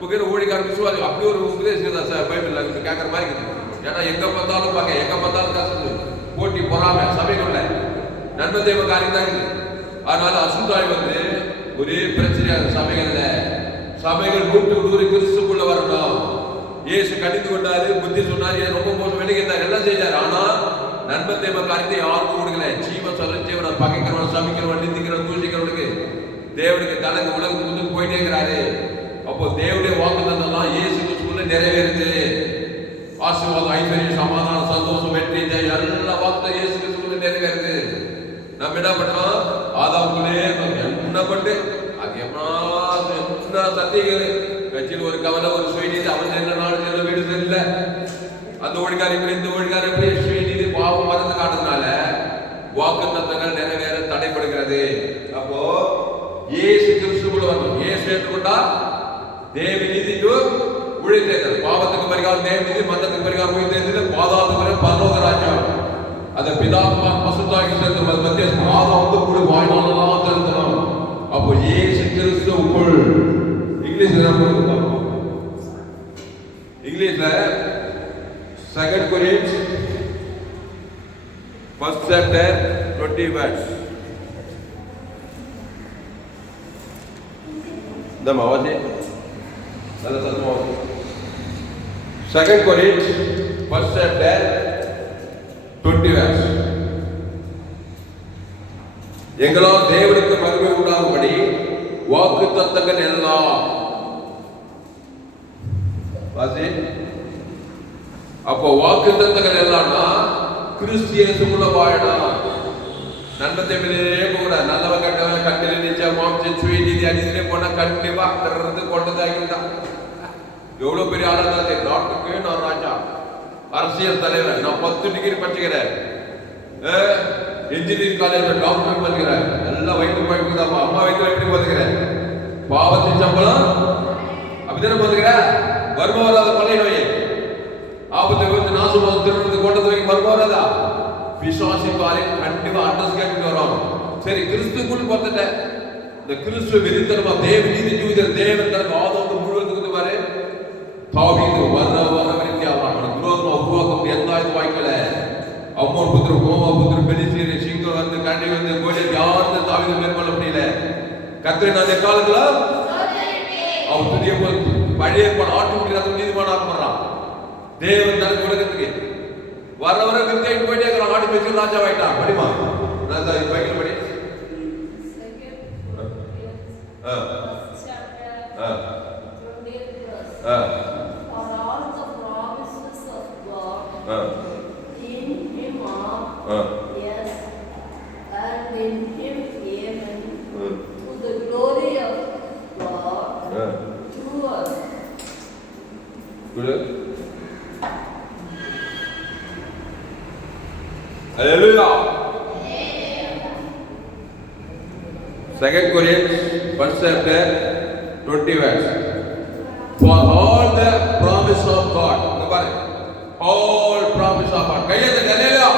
புகைற ஊழிக்கார விசுவாசி அப்படி ஒரு உபதேசம் தான் பைபிள் கேட்கற மாதிரி இருக்குது. ஏன்னா எங்க பார்த்தாலும் பகை, எங்க பார்த்தாலும் கசந்து போட்டி பொறாம சபைக்குள்ள நன்மை தேவ காரியம் தான் இருக்குது. அதனால அசுத்தாய் ஒரே பிரச்சனையாக சபைகள் 100க்கு 100 கிறிஸ்துக்குள்ள வரணும். இயேசு கடிந்து கொண்டாரு, புத்தி சொன்னாரு, ரொம்ப மோசம் வெளியிட்டார், எல்லாம் செஞ்சாரு. ஆனா நன்மை தேவ காரியத்தை யாருக்கும் கொடுக்கல. ஜீவ சொல்ல பகைக்கிறவன் சமைக்கிறவன் நிந்திக்கிறவன் தூசிக்கிறவனுக்கு தேவனுக்கு தனக்கு உலகத்துக்கு முன்னுக்கு போயிட்டே இருக்கிறாரு. அப்போ தேவனுடைய வாக்குத்தத்தம் இயேசு கிறிஸ்துக்குள்ள நிறைவேறுது. ஆசீர்வாதம், ஐஸ்வர்யம், சமாதானம், சந்தோஷம், வெற்றி, எல்லா வாக்குத்தம் இயேசு கிறிஸ்துக்குள்ள நிறைவேறுது. நம்ம என்ன பண்ணோம்? ஆதாமுக்குள்ளே என்ன பண்ணு அது என்ன சத்தியங்கள் கட்சியில் ஒரு கவலை, ஒரு சுயநீதி, அவன் என்ன நாடு செல்ல வீடு செல்ல அந்த ஒழுங்கார் இப்படி இந்த ஒழுங்கார் எப்படி சுயநீதி பாவம் மறந்து காட்டுறதுனால வாக்குத்தத்தங்கள் நிறைவேற தடைப்படுகிறது. அப்போ இயேசு கிறிஸ்துக்குள்ள வரணும். இயேசு ஏற்றுக்கொண்டா தேவ நீதிக்கு உழைத்தேன். பாவத்துக்கு பரிகாரம் தேவ நீதி, மந்தத்துக்கு பரிகாரம் உழைத்தேன். பாதாளத்துக்கு பரலோக ராஜ்யம். அந்த பிதாத்மா பசுத்தாகி சேர்த்து மத்திய பாதம் கூட வாழ்நாளெல்லாம் செலுத்தணும். அப்போ இயேசு கிறிஸ்துவுக்குள் இங்கிலீஷ்ல 2 Corinthians 1st chapter 20 verse. दम आवाज है दादा सत्य आवाज 2 Corinthians 1st chapter 20 verse. எங்களால் தேவனுக்கு மகிமை உண்டாகும்படி வாக்குத்தத்தங்கள் எல்லாம் வாசி. அப்போ வாக்குத்தத்தங்கள் எல்லாம்னா கிறிஸ்து இயேசுக்குள்ள வாழணும். நன்மை தேவையிலே கூட நல்லவன் கட்டவன் கட்டில நிச்சயம் மாம்சம் சுயநீதி அநீதியிலே போனா கண்டிப்பா திறந்து கொண்டதாகிட்டான். எவ்வளவு பெரிய ஆளா நாட்டுக்கு நான் ராஜா, அரசியல் தலைவர், நான் 10 டிகிரி படிச்சுக்கிறேன், இன்ஜினியரிங் காலேஜ் டாக்டர் படிக்கிறேன், எல்லாம் வயிற்று பழப்பு தான். அம்மா வயிற்று எப்படி பார்த்துக்கிறேன்? பாவத்தின் சம்பளம் அப்படித்தானே பார்த்துக்கிறேன். வருமா வராத பழைய நோய், ஆபத்து விபத்து, நாசம், திருமணத்து கோட்டத்தை வைக்க வருமா வராதா? விசுவாசிப்பாரே கண்டிப்பா அட்ரஸ் கேட்டு வரும். சரி, கிறிஸ்துக்குள் பார்த்துட்டேன். இந்த கிறிஸ்துவ வெறித்தனமா தேவ நீதி ஜீவிதர் தேவன் தனக்கு ஆதரவு முழுவதுக்கு பாரு தாவீது வர விருத்தியாவான். விரோதமா உருவாக்கம் எந்த இது வாய்க்கல. அம்மோன் புத்திர, கோமா புத்திர, பெலிஸ்தீர், சிங்கம் வந்து கண்டி வந்து கோலியத் யாரும் தாவீது மேற்கொள்ள முடியல. கர்த்தர் அந்த காலத்துல அவன் புதிய பழைய ஆட்டுக்குட்டி ரத்தம் நீதிமான் ஆக்கப்படுறான். தேவன் தனக்கு உலகத்துக்கு வர விருத்தியாயிட்டு போயிட்டே இருக்கிறான். ஆடி பேச்சு ராஜாவாயிட்டான். படிமா பைக்கில் படி. in him amen to the glory of God through us. Good. Hallelujah. 2 Corinthians 1 chapter 20 verse. For all the promise of God, all promise of God. Hallelujah.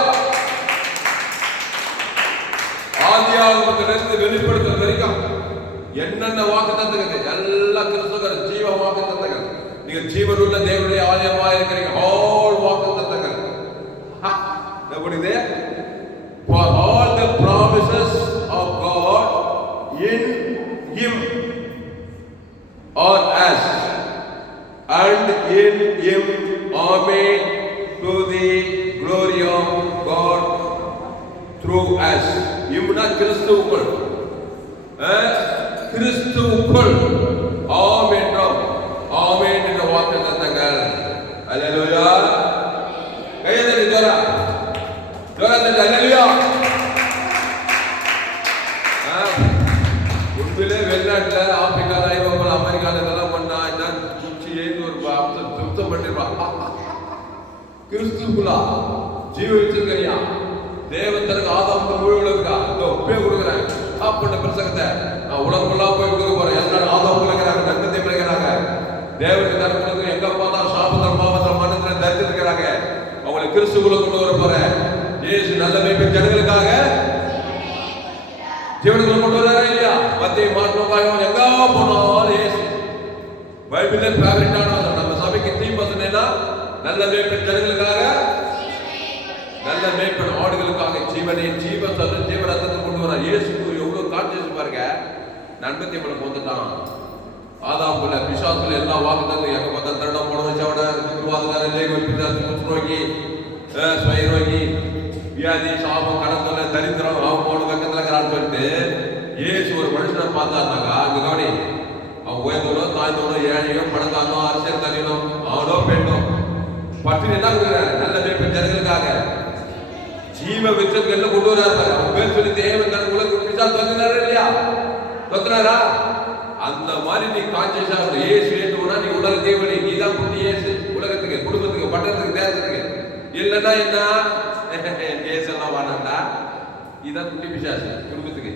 ஆதியாகமத்திலிருந்து வெளிப்படுத்தும் வரைக்கும் என்னென்ன வாக்குத்தத்தங்கள் எல்லாம் கிறிஸ்துவர் ஜீவ வாக்குத்தத்தங்கள். நீங்க ஜீவனுள்ள தேவனுடைய ஆலயமா இருக்கிறீங்க. all வாக்குத்தத்தங்கள். For all the promises of God in Him are as, and in Him amen to the glory of God through us. Imna Christuukul, Christuukul, amen. Amen என்று வாக்குத்தத்தங்கள். Hallelujah. கையெழுத்து ஜோரா உண்மையிலே வெளிநாட்டில் ஆப்பிரிக்கால ஐரோப்பால அமெரிக்கால இதெல்லாம் பண்ணா குச்சி ஏந்து ஒரு சுத்தம் பண்ணிருப்பான். கிறிஸ்துக்குள்ளா ஜீவ வச்சிருக்கிறியா தேவன் தனக்கு ஆதாமுக்கு முழு உலகா இந்த ஒப்பே கொடுக்குறேன் சாப்பிட்ட பிரசங்கத்தை நான் உலகமெல்லாம் போய் கொடுக்க போறேன். எல்லாரும் ஆதாம் பிழைக்கிறாங்க, நன்மத்தை பிழைக்கிறாங்க. தேவனுக்கு தனக்கு எங்க பார்த்தாலும் சாபத்தில் பாவத்தில் மனத்தில் தரித்து இருக்கிறாங்க. அவங்களை கிறிஸ்துக்குள்ள கொண்டு வர போறேன். இயேசு நல்ல மேய்ப்பன் ஜனங்களுக்காக ஜீவனுக்குள்ள கொண்டு வராரா இல்லையா? மத்திய மாற்றோக்காயம் எங்க போனாலும் இயேசு பைபிள்ல ஃபேவரட்டான நம்ம சபைக்கு தீம் வசனம்னா நல்ல மேய்ப்பன் ஜனங்களுக்காக, நல்ல மேய்ப்பன் ஆடுகளுக்காக ஜீவனை ஜீவ ரத்தத்தை கொண்டு வர இயேசு எவ்வளவு கான்சியஸ் பாருங்க. நன்மத்தை பண்ண போந்துட்டான். ஆதாமுல பிசாசுல எல்லா வாக்குத்தத்தம் எங்க பார்த்தா தருணம் போட வச்சவட சுற்றுவாதக்காரன் லேகோ பிசாசு குஷ்ரோகி ஸ்வயரோகி வியாதி சாபம் கடத்தல தரித்திரம் அவன் போன பக்கத்துல இருக்கிறான்னு சொல்லிட்டு இயேசு ஒரு மனுஷனை பார்த்தாருனாக்கா அங்க கவனி அவன் உயர்ந்தவனோ தாய்ந்தவனோ ஏழையோ பணக்காரனோ அரசியல் தலைவனோ அவனோ பெண்ணோ பட்டினி என்ன கொடுக்குறாரு? நல்ல மேய்ப்பன் ஜனங்களுக்காக ஜீவ விச்சத்துக்கு எல்லாம் கொண்டு வராரு. அவன் பேர் சொல்லி தேவன் தனக்கு உலக பிசாசு தொத்துனாரா இல்லையா? தொத்துனாரா? அந்த மாதிரி நீ கான்சியஸா இயேசு ஏற்றுனா நீ உலக தேவனி, நீ தான் குட்டி இயேசு உலகத்துக்கு, குடும்பத்துக்கு, பட்டணத்துக்கு, தேசத்துக்கு. இல்லைன்னா என்ன இயேசு எல்லாம் வாடாண்டா இதான் குட்டி பிசாசு குடும்பத்துக்கு.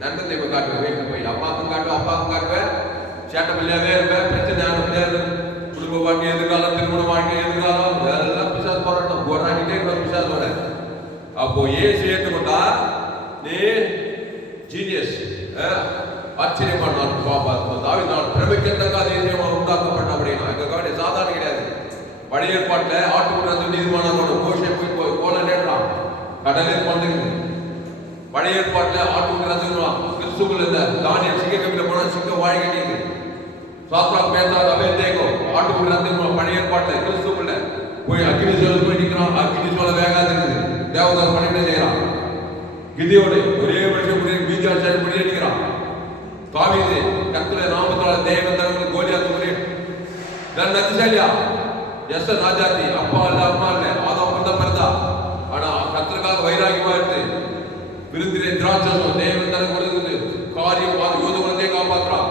நன்மத்தை இப்ப காட்டுவேன், வீட்டுல போய் அம்மாவுக்கும் காட்டுவேன், அப்பாவுக்கும் காட்டுவேன், சேட்டை பிள்ளையாவே இருப்பேன், பிரச்சனையான பிள்ளையாது, குடும்ப வாழ்க்கை எதிர்காலம், திருமண வாழ்க்கை எதிர்காலம் எல்லாம் பிசாசு போராட்டம் போராடிட்டே இருப்ப பிசாசோட. அப்போ இயேசு ஏற்றுக்கொண்டா நீ ஜீனியஸ், ஆச்சரியமான நாள் பாபாத்மா நான் பிரமிக்கத்தக்க அதிசயமாக உண்டாக்கப்பட்ட அப்படின்னா எங்க கவனி சாதாரண கிடையாது. பழைய ஏற்பாட்டில் ஆட்டுக்குள்ள நீதிமானோட கோஷை போய் கோல நேரலாம் கடலே பண்ணுங்க. பழைய ஏற்பாட்டில் ஆட்டுக்குள்ள கிறிஸ்துக்குள்ள இருந்த தானியம் சிங்க கவியில போனா சிங்க வாழை கட்டியது. சாத்ராக் மேத்தாக் அபேத்நேகோ ஆட்டுக்குள்ள இருந்து பழைய ஏற்பாட்டில் கிறிஸ்துக்குள்ள போய் அக்னி சோலை போய் நிற்கிறான். அக்னி சோலை வேகாது இருக்குது, தேவதார் பண்ணிட்டு செய்யறான். கிதியோடு ஒரே வருஷம் மீதியாச்சாரி முடிய நிற்கிறான். தாவீது கர்த்தருடைய நாமத்தால தேவன் தனக்கு கோலியாத் முறை தன் அதிசயா எஸ் ராஜாத்தி அப்பா இல்ல அம்மா இல்ல ஆதாம் வந்த பிறந்தா. ஆனா கர்த்தருக்காக வைராகியமா இருந்து விருந்திலே திராட்சம் தேவன் தனக்கு கொடுக்குது காரியம் யூத குலத்தை காப்பாற்றுறான்.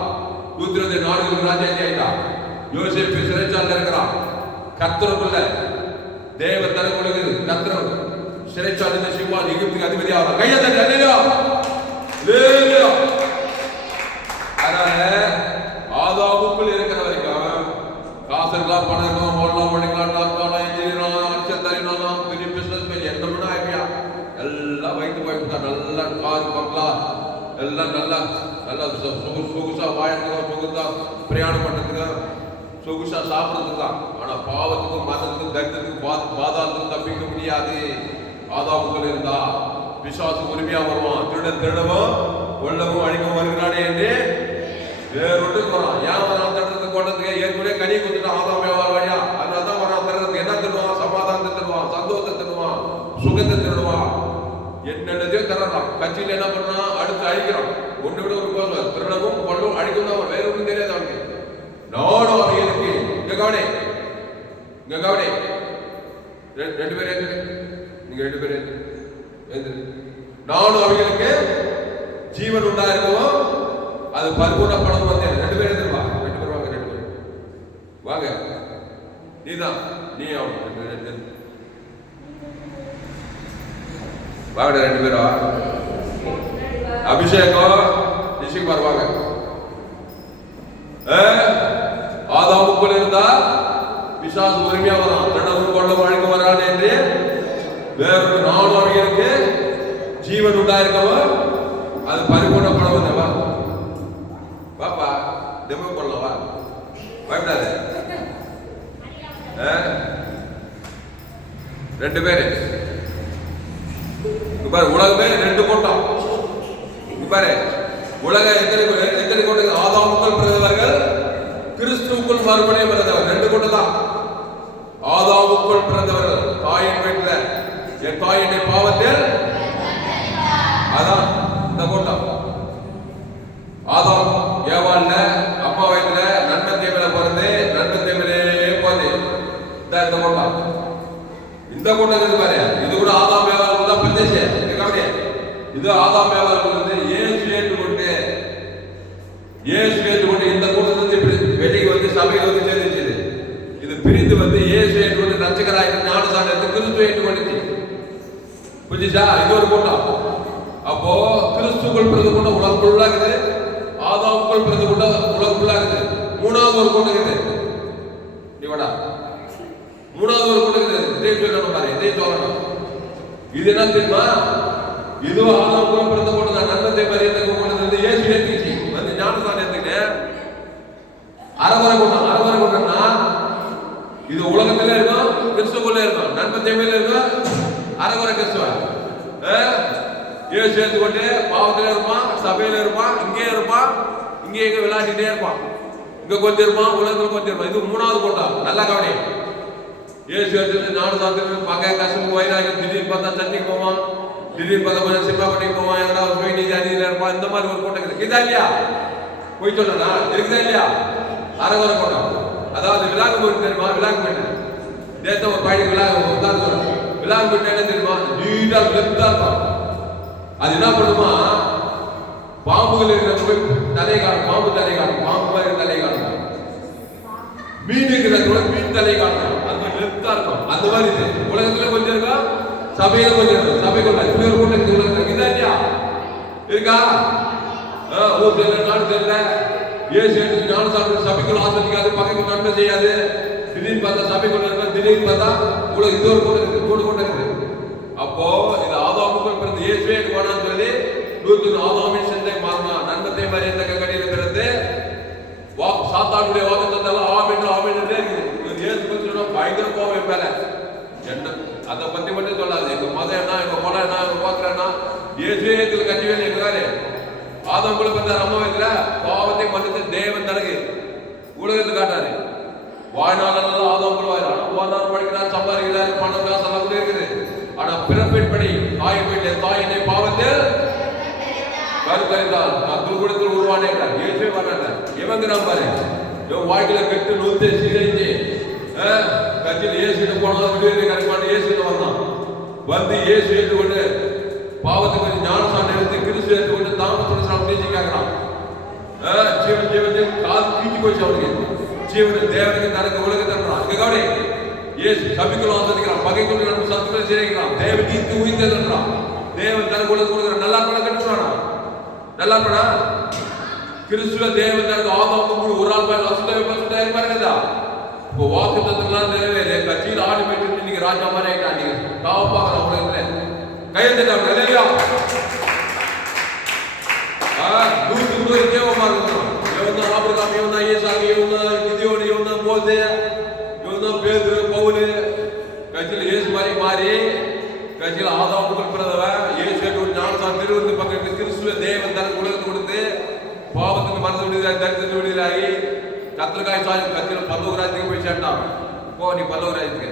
102 நாடுகளுக்கு ராஜாத்தி ஆயிட்டான். யோசேப்பு சிறைச்சாலையில் இருக்கிறான். கர்த்தருக்குள்ள தேவன் தனக்கு கொடுக்குது. கர்த்தர் சிறைச்சாலை சிம்மான் எகிப்துக்கு அதிபதி ஆகிறான். கையை தட்டி அல்லேலூயா அல்லேலூயா. அதனால ஆதாமுக்குள் இருக்கிற வரைக்கும் காசு இருக்கலாம், பணம் இருக்கலாம், ஓடலாம், பண்ணிக்கலாம், டாக்டர்லாம், இன்ஜினியரும், அரசியல் தலைவரும், பெரிய பிசினஸ் மேன் என்னமுன்னா ஐயா எல்லாம் வைத்து போய்விட்டா. நல்லா கார் பங்களா எல்லாம் நல்லா நல்லா சொகுசா வாழறதுக்கு, சொகுசா பிரயாணம் பண்றதுக்கு, சொகுசா சாப்பிட்றதுக்கு தான். ஆனா பாவத்துக்கும் மதத்துக்கும் தரித்திரத்துக்கும் பாதாளத்துக்கும் தப்பிக்க முடியாது. ஆதாமுக்குள் இருந்தா பிசாசு உரிமையா வருவான். திருடவும் கொல்லவும் அழிக்கவும் வருகிறானே என்று வேறொன்று வரான். ஏன் வரான்? தடுறதுக்கு கொண்டதுக்கு ஏற்கனவே கனி கொடுத்துட்டான் ஆதாம் வியாபார வழியா. அதனாலதான் வரான். தடுறதுக்கு என்ன தருவான்? சமாதானத்தை தருவான், சந்தோஷத்தை தருவான், சுகத்தை தருவான், என்னென்னதையோ தர்றான். கட்சியில் என்ன பண்றான்? அடுத்து அழிக்கிறான். ஒன்று விட ஒரு கோசம் திருடவும் கொல்லவும் அழிக்கும் தான். வேற ஒன்றும் தெரியாது அவனுக்கு. நானும் அவன் எதுக்கு இங்க கவனி, இங்க கவனி. ரெண்டு பேரும் ஏந்திரு, நீங்க 2 பேரும் ஏந்திரு. நானும் அவைகளுக்கு ஜீவன் உண்டாயிருக்கவும் அது பரிபூர்ணப்படும் வந்தேன். 2 பேர் எதிர்ப்பா, 2 பேர் வாங்க, 2 பேர் வாங்க. நீதான் நீ அவன் வாங்க, 2 பேரா அபிஷேகம் நிஷிகுமார் வாங்க. ஆதாமுக்குள் இருந்தா பிசாசு உரிமையா வரான், தினமும் கொள்ள வழங்க வரான் என்று வேறொரு நானும் அவைகளுக்கு ஜீவன் உண்டாயிருக்கவும் அது பரிபூர்ணப்பட வந்தவா. பாப்பா டெமோ பண்ணவா, பயப்படாத. 2 பேரு உலகமே 2 கூட்டம். பாரு உலக எத்தனை கூட்டம்? ஆதாமுக்குள் பிறந்தவர்கள், கிறிஸ்துவுக்குள் மறுபடியும் பிறந்தவர். 2 கூட்டம் தான். ஆதாமுக்குள் பிறந்தவர்கள் தாயின் வீட்டுல என் தாயினை பாவத்தில், அதான் இந்த கூட்டம். ஆதாம் ஏவாள்ல அப்பா வயதுல நண்பன் தேவையில பிறந்து நண்பன் தேவையிலே போது இந்த கூட்டம். இந்த கூட்டம் இருக்கு பாரு, இது கூட ஆதாம் ஏவாள் தான் பிரதேசம். இது ஆதாம் ஏவாள் வந்து இயேசு ஏற்றுக்கொண்டு இந்த கூட்டத்தை வெளியே வந்து சபையில் வந்து சேர்ந்துச்சு. இது பிரிந்து வந்து இயேசு ஏற்றுக்கொண்டு ரட்சகராக ஞானசான கிறிஸ்துவ ஏற்றுக்கொண்டு புரிஞ்சுச்சா? இது ஒரு கூட்டம். அப்போ கிறிஸ்துக்குள் பிறந்த கூட்டம் உலகம் ஃபுல்லா இருக்குது, ஆதாமுக்குள் பிறந்த கூட்டம் உலகம் ஃபுல்லா இருக்குது. 3வது ஒரு கூட்டம் இருக்குது. நீ வாடா, 3வது ஒரு கூட்டம் இருக்குது. இதை சொல்லணும் பாரு, இதை சொல்லணும். இது என்ன தெரியுமா? இது ஆதாமுக்குள் பிறந்த கூட்டம் தான். நன்மத்தை மரியத்தை கூட்டம் வந்து இயேசு ஏற்றுச்சு வந்து ஞானசான ஏற்றுக்கிட்டு அரவரை கூட்டம்னா இது உலகத்திலே இருக்கும், கிறிஸ்துக்குள்ளே இருக்கும். நன்மத்தை மேல இருக்கும், அரவரை கிறிஸ்துவ இயேசு ஏற்றுக்கொண்டு பாவத்திலே இருப்பான், சபையில இருப்பான், இங்கே இருப்பான், இங்கே எங்க விளையாடிட்டே இருப்பான், இங்க கொஞ்சம் இருப்பான், உலகத்துல கொஞ்சம் இருப்பான். இது 3வது கூட்டம். நல்லா கவனி. இயேசு ஏற்றுட்டு ஞானசானத்துக்கு பகை கசப்பு வைராகியம், திடீர்னு பார்த்தா சட்னிக்கு போவான், திடீர்னு பார்த்தா கொஞ்சம் சினிமா பண்ணிக்கு போவான், எங்கன்னா ஒரு போய் நீதி அதிகத்தில் இருப்பான். இந்த மாதிரி ஒரு கூட்டம் இருக்குதா இல்லையா? போய் சொல்லனா இருக்குதா இல்லையா? அரவரை கூட்டம். அதாவது விலாங்கு போயிட்டு தெரியுமா? விலாங்கு போயிட்டு நேற்று ஒரு பையனுக்கு விலாங்கு போயிட்டு என்ன தெரியுமா? நீட்டா லெப்தா இருப்பான். அது என்ன பண்ணுமா? பாம்புகள் இருக்கிற தலை காணும், பாம்பு தலை காணும், பாம்பு மாதிரி தலை காணும். மீன் இருக்கிற மீன் தலை காணும், அது மாதிரி லெப்தா இருக்கும். அந்த மாதிரி இது உலகத்துல கொஞ்சம் இருக்கா, சபையில கொஞ்சம் இருக்கும். சபை கொண்ட இப்படி ஒரு கூட்டம் உலகத்துல இதா இல்லையா? இருக்கா? ஊர் தெரியல, நாடு தெரியல, ஏசு ஞானசாமி சபைக்குள்ள ஆசிரிக்காது, பகைக்கு நன்மை செய்யாது. திடீர்னு பார்த்தா சபைக்குள்ள இருக்க, திடீர்னு பார்த்தா உங்களுக்கு இது ஒரு கூட்டம் இருக்கு, கூட்டம் இருக்கு. அப்போ இது ஆதாமுக்குள் பிறந்த இயேசுவே வேணாம்னு சொல்லி ஆதாமின் சிந்தை மாறினா. நன்மத்தை மரியத்தை கங்கடியில பிறந்து சாத்தானுடைய வாக்குத்தத்தெல்லாம் ஆமென் ஆமென் இருக்குது. இயேசு பத்தி பயங்கர கோபம் மேல என்ன அதை பத்தி மட்டும் சொல்லாது. எங்க மதம் என்ன, எங்க குலம் என்ன, எங்க கோத்திரம்னா இயேசுவே எங்களுக்கு கண்டிப்பா எங்கிறாரு. ஆதாமுக்குள்ள பிறந்த அம்மா வைக்கல பாவத்தை மன்னித்து தேவன் தனக்கு உலகத்தை காட்டாரு. வாழ்நாளெல்லாம் ஆதாமுக்குள்ள வாயிறான், போனார் படிக்கிறார், சம்பாதிக்கிறார், பணம் காசு எல்லாம் கூட இருக்குது. ஆனா பிறப்பின்படி தாயின் வீட்டில் தாயினை பாவத்தில் கருத்தறிந்தால் துர்குணத்தில் உருவானேன் இயேசுவே பண்ண இவங்கிறான் பாரு. இவன் வாழ்க்கையில கெட்டு நூத்து சீரழிஞ்சு கட்சியில் இயேசுட்டு போனதான் விடுதலை கிடைப்பான்னு இயேசுட்டு வந்தான். வந்து இயேசு ஏற்றுக்கொண்டு பாவத்துக்கு ஞானசான எடுத்து கிறிஸ்து ஏற்றுக்கொண்டு தாமசோட பேசி கேட்கிறான். ஜீவன் ஜீவன் காது கீழ்ச்சி போச்சு அவனுக்கு. ஜீவன் தேவனுக்கு தனக்கு உலகத்தை இங்க கவனி. இயேசு சபிக்குள்ள ஆசிரிக்கிறான், பகை கொண்டு நம்ம சத்துக்களை சேர்க்கிறான், தேவன் நீத்து உயிர்த்தென்றான். தேவன் தனக்கு உலகத்தை கொடுக்குறான். நல்லா பணம் கட்டுறானா? நல்லா பணா கிறிஸ்துவ தேவன் தனக்கு ஆதாமுக்கு ஒரு ஆள் மேல அசுத்தம் பாருங்கதா. இப்போ வாக்கு தத்துவம் நிறைவேறு கட்சியில் ஆடு போயிட்டு நீங்க ராஜா மாதிரி ஆயிட்டா. நீங்க காப்பாக்குற உலகத்துல கையெழுத்தாங்க இல்லையா? 100 தேவமா இருக்கணும். இவன் தான் ஆபிரகாம், இவன் தான் ஈசாக்கு, இவன் தான் கிதியோன், இவன் தான் மோசே, இவன் தான் பேதுரு, பவுலு. கட்சியில் இயேசு மாதிரி மாறி கட்சியில் ஆதாமுக்குள் பிறந்தவன் இயேசு ஞானசான திருவந்து பக்கத்து கிறிஸ்துவ தேவன் தனக்கு உலகத்தை கொடுத்து பாவத்துக்கு மனது விடுதலாகி தரிசனத்து விடுதலாகி கத்திரக்காய் சாய் கட்சியில் பல்லவராஜ்யத்துக்கு போய் சேர்ந்தான். போ நீ பல்லவராஜ்யத்துக்கு.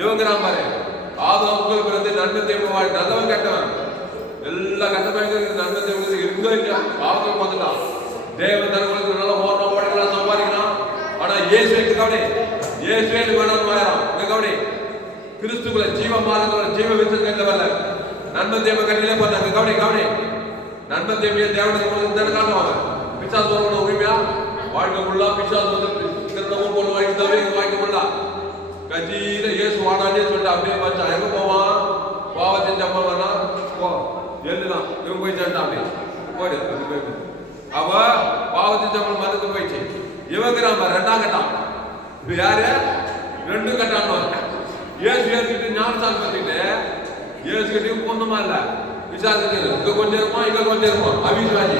இவங்கிறான் பாரு, ஆதாமுக்குள் பிறந்து நன்மை தேவன் நல்லவன் கேட்டவன் எல்லா கட்டமைப்பு நன்மை தேவன் இருந்தோ இல்லையா? பாவத்துக்கு பார்த்துட்டான். தேவன் தனக்கு நல்லா ஓடணும், ஓடலாம், சம்பாதிக்கலாம். ஆனா இயேசுக்கு கவனி, இயேசுவே வேணாம் மாறான். இங்க கவனி, கிறிஸ்துக்குள்ள ஜீவ மார்க்கத்தோட ஜீவ விசேஷம் வரல. நண்பன் தேவ கண்ணிலே பண்ணாங்க. கவனி கவனி, நண்பன் தேவையை தேவனுக்கு கொடுத்து காட்டுவாங்க. பிசாசு வரணும் உரிமையா வாழ்க்கை ஃபுல்லா பிசாசு வந்து திருடவும் பொண்ணு வாங்கி தவிர வாங்கி முடியல. கட்சியில இயேசு வாடானே சொல்லிட்டு அப்படியே பச்சான். எங்க போவான்? பாவத்தின் சம்பவம்னா போ எழுதுதான் இவன் போய் சேர்ந்தான். அப்படி போயிடு. அவ பாவத்தின் சம்பளம் மறந்து போயிடுச்சு. இவங்கிறாம ரெண்டாம் கட்டம். இப்ப யாரு? ரெண்டு கட்டான். ஏசு ஏசுக்கிட்டு ஞானசாமி பத்திட்டு ஏசுக்கிட்டு பொண்ணுமா இல்ல விசாரிச்சு இங்க கொஞ்சம் இருப்போம் இங்க கொஞ்சம் இருப்போம். அவிசுவாசி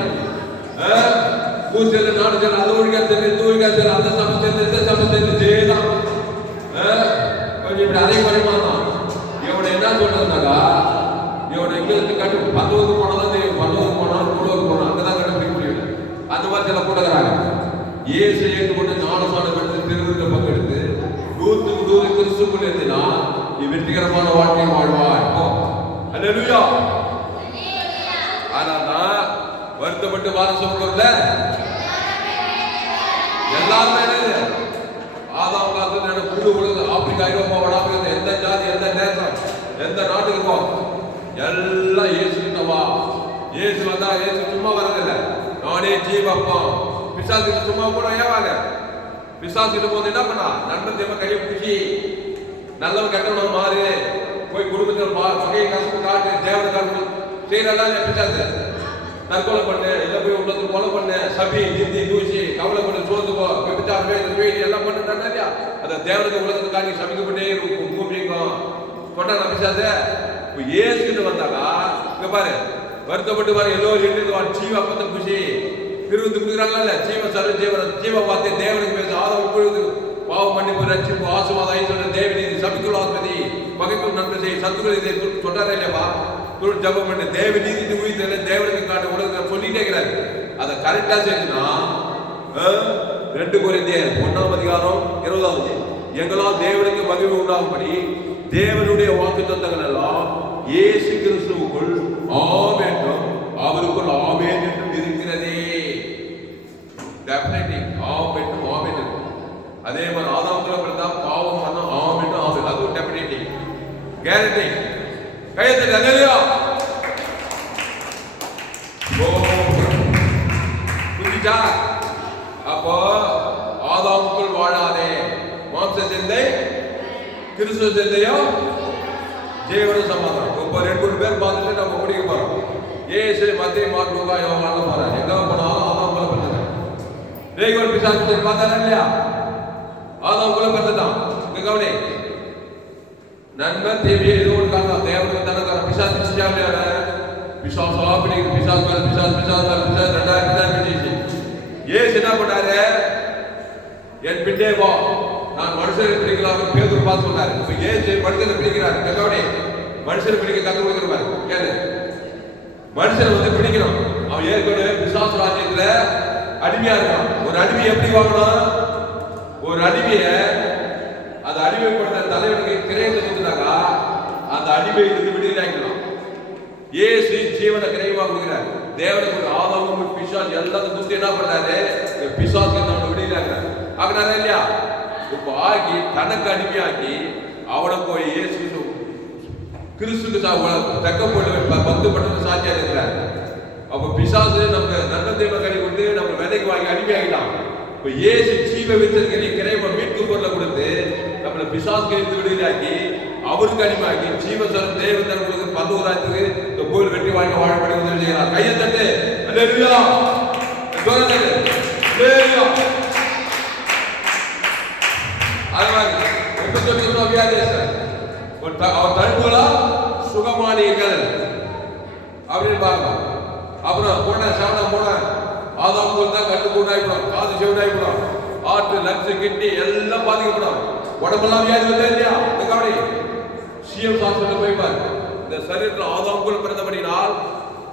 பூசல் நாடு செல் அது ஒழிக்கா செல் தூவிக்கா செல் அந்த சமத்தை இந்த சமத்தை ஜெயதான் கொஞ்சம் இப்படி அதே பரிமாணம். இவனை என்ன சொல்றதுனாக்கா இவனை இங்க இருந்து கட்டு 10 போனாதான் தெரியும். 10 போனாலும் 100 போனா அங்கதான் கண்டுபிடிக்க முடியும். அந்த மாதிரி சில கூட்டக்கிறாங்க. ஏசு ஏற்றுக்கொண்டு ஞானசானம் எடுத்து திருவிழா பங்கெடுத்து 100 கிறிஸ்துக்குள் இருந்துனா நீ வெற்றிகரமான வாழ்க்கையை வாழ்வாய். அல்லேலூயா. ஆனா வருத்தப்பட்டு வார சொல்றதுல எல்லாருமே ஆதாம் காலத்துல புது உலக ஆப்பிரிக்கா ஐரோப்பா வடாப்பிரிக்கா எந்த ஜாதி எந்த தேசம் எந்த நாட்டுக்கு போ எல்லாம் இயேசு கிட்ட வா. இயேசு வந்தா இயேசு சும்மா வரதில்லை. நானே ஜீவப்பா. பிசாசு சும்மா கூட ஏவாங்க. பிசாசு போது என்ன பண்ணா? நண்பன் தேவ கையை பிடிச்சி நல்லவன் கெட்டவன் மாறு போய் குடும்பத்தில் வகையை கசப்பு காட்டு தேவனை காட்டு செய்யறதா பிசாசு. தற்கொலை பண்ணு இல்லை போய் உள்ளத்துக்கு கொலை பண்ணு சபி நிந்தி தூசி கவலை பண்ணு சோர்ந்து போ விபச்சாரம் எல்லாம் பண்ணிட்டாங்க இல்லையா? அதை தேவனுக்கு உலகத்துக்கு காட்டி சமைக்கப்பட்டே இருக்கும் பூமிக்கும் சொன்னா பிசாசு. இப்போ ஏசுன்னு வந்தாக்கா இங்க பாரு வருத்தப்பட்டு பாரு எல்லோரும் எழுந்து ஜீவ அப்பத்தை குஷி திருவிந்து கொடுக்குறாங்கல்ல ஜீவ சர்வ ஜீவ வார்த்தை தேவனுக்கு பேச ஆதம் உட்பொழுது பாவ மன்னிப்பு ரட்சிப்பு ஆசீர்வாதம் ஐஸ்வர்ய தேவநீதி சபிக்குள் ஆத்மதி பகைக்குள் நன்மை செய்ய சத்துக்கள் இதை சொல்றாரு இல்லையாப்பா? துள் ஜபம் பண்ணு தேவ நீதி உயிர்த்தல தேவனுக்கு காட்ட உலகத்தை சொல்லிட்டே இருக்கிறாரு. அதை கரெக்டா செஞ்சுனா 2 கொரிந்தியர் 1ஆம் அதிகாரம் 20வது எங்களால் தேவனுக்கு மகிமை உண்டாகும்படி தேவனுடைய வாக்குத்தத்தங்கள் எல்லாம் இயேசு கிறிஸ்துவுக்குள் ஆம் என்றும் அவருக்குள் ஆமென் என்றும் இருக்கிறதே. டெஃபினெட்லி ஆம் என்றும் ஆமென் இருக்கும். அதே மாதிரி ஆதாமுக்குள்ள பிறந்தா பாவம் பண்ண ஆம் என்றும் ஆமென். அது டெஃபினெட்லி கேரண்டி. கையெழுத்து அல்லேலூயா. புரிஞ்சா? அப்போ ஆதாமுக்குள் வாழாதே. மாம்ச சிந்தை கிறிஸ்துவ சிந்தையோ ஜீவன சமாதானம். இப்போ 2 பேர் பார்த்துட்டு நம்ம முடிக்க போறோம். ஏசு மத்திய மார்க்குக்கா யோவான்ல போறாங்க. எங்க போனாலும் ஆதாமுக்குள்ள பிறந்தது. தேவன் பிசாசு பார்த்தாரா இல்லையா? ஆதாமுக்குள்ள பிறந்துட்டான். இங்க கவனி. நன்மை தேவையை ஏதோ ஒரு காரணம் தேவனுக்கு தனக்கார பிசாசு செஞ்சாங்க. பிசாசு ஆப்பிடி பிசாசு மேல பிசாசு பிசாசு மேல பிசாசு 2000 பிசாசு பிடிச்சு ஏசு என்ன பண்ணாரு? என் பின்னே வா நான் மனுஷரை பிடிக்கலாம் பேதுரு பார்த்து சொன்னாரு. இப்ப ஏசு மனுஷனை பிடிக்கிறாரு. கவனி, மனுஷனை பிடிக்க கத்து கொடுக்குறாரு. கேளு, மனுஷனை வந்து பிடிக்கணும். அவன் ஏற்கனவே பிசாசு ராஜ்யத்துல அடிமையா இருக்கான். ஒரு அடிமை எப்படி வாங்கணும்? ஒரு அடிமைய அந்த அடிமைப்படுத்த தலைவனுக்கு கிரையத்தை கொடுத்தாக்கா அந்த அடிமையிலிருந்து விடுதலை ஆகிக்கலாம். ஏசு ஜீவனை கிரைவா கொடுக்கிறார். தேவனுக்கு ஆதாமும் பிசாசு எல்லாத்தையும் துத்தி என்ன பண்ணாரு? பிசாசுக்கு நம்ம விடுதலை ஆகிறார். ஆகினாரா இல்லையா? இப்ப ஆகி தனக்கு அடிமையாக்கி அவனை போய் ஏசு கிறிஸ்துக்கு தக்க போட்டு 10 பட்டத்து சாட்சியா இருக்கிறார். அப்ப பிசாசு நம்ம நல்ல தெய்வ கறி கொடுத்து நம்ம விலைக்கு வாங்கி அடிமையாகிட்டான். இப்ப ஏசு ஜீவ விச்சரி கிரைவ மீட்பு பொருளை கொடுத்து நம்மளை பிசாசுக்கு இருந்து விடுதலாக்கி அவருக்கு அடிமையாக்கி ஜீவசரம் தேவதன் கொடுத்து 11 ராஜ்யத்துக்கு இந்த கோயில் வெட்டி வாங்கி வாழப்படி உதவி செய்யலாம். கையை தட்டு. அல்லேலூயா. அவர் தடுப்புகளா சுகமானீர்கள் அப்படின்னு பார்க்கலாம். அப்புறம் போன சாணம் போன ஆதாம் தான் கட்டு கூட்டாயிப்படும், காது செவிடாயிப்படும், ஆற்று லக்ஸ் கிட்னி எல்லாம் பாதிக்கப்படும். உடம்பெல்லாம் வியாதி வந்தா இல்லையா? இந்த கவனி, சிஎம் சாஸ்திரத்தை போய் பாரு. இந்த சரீரத்தில் ஆதாமுக்குள் பிறந்தபடினால்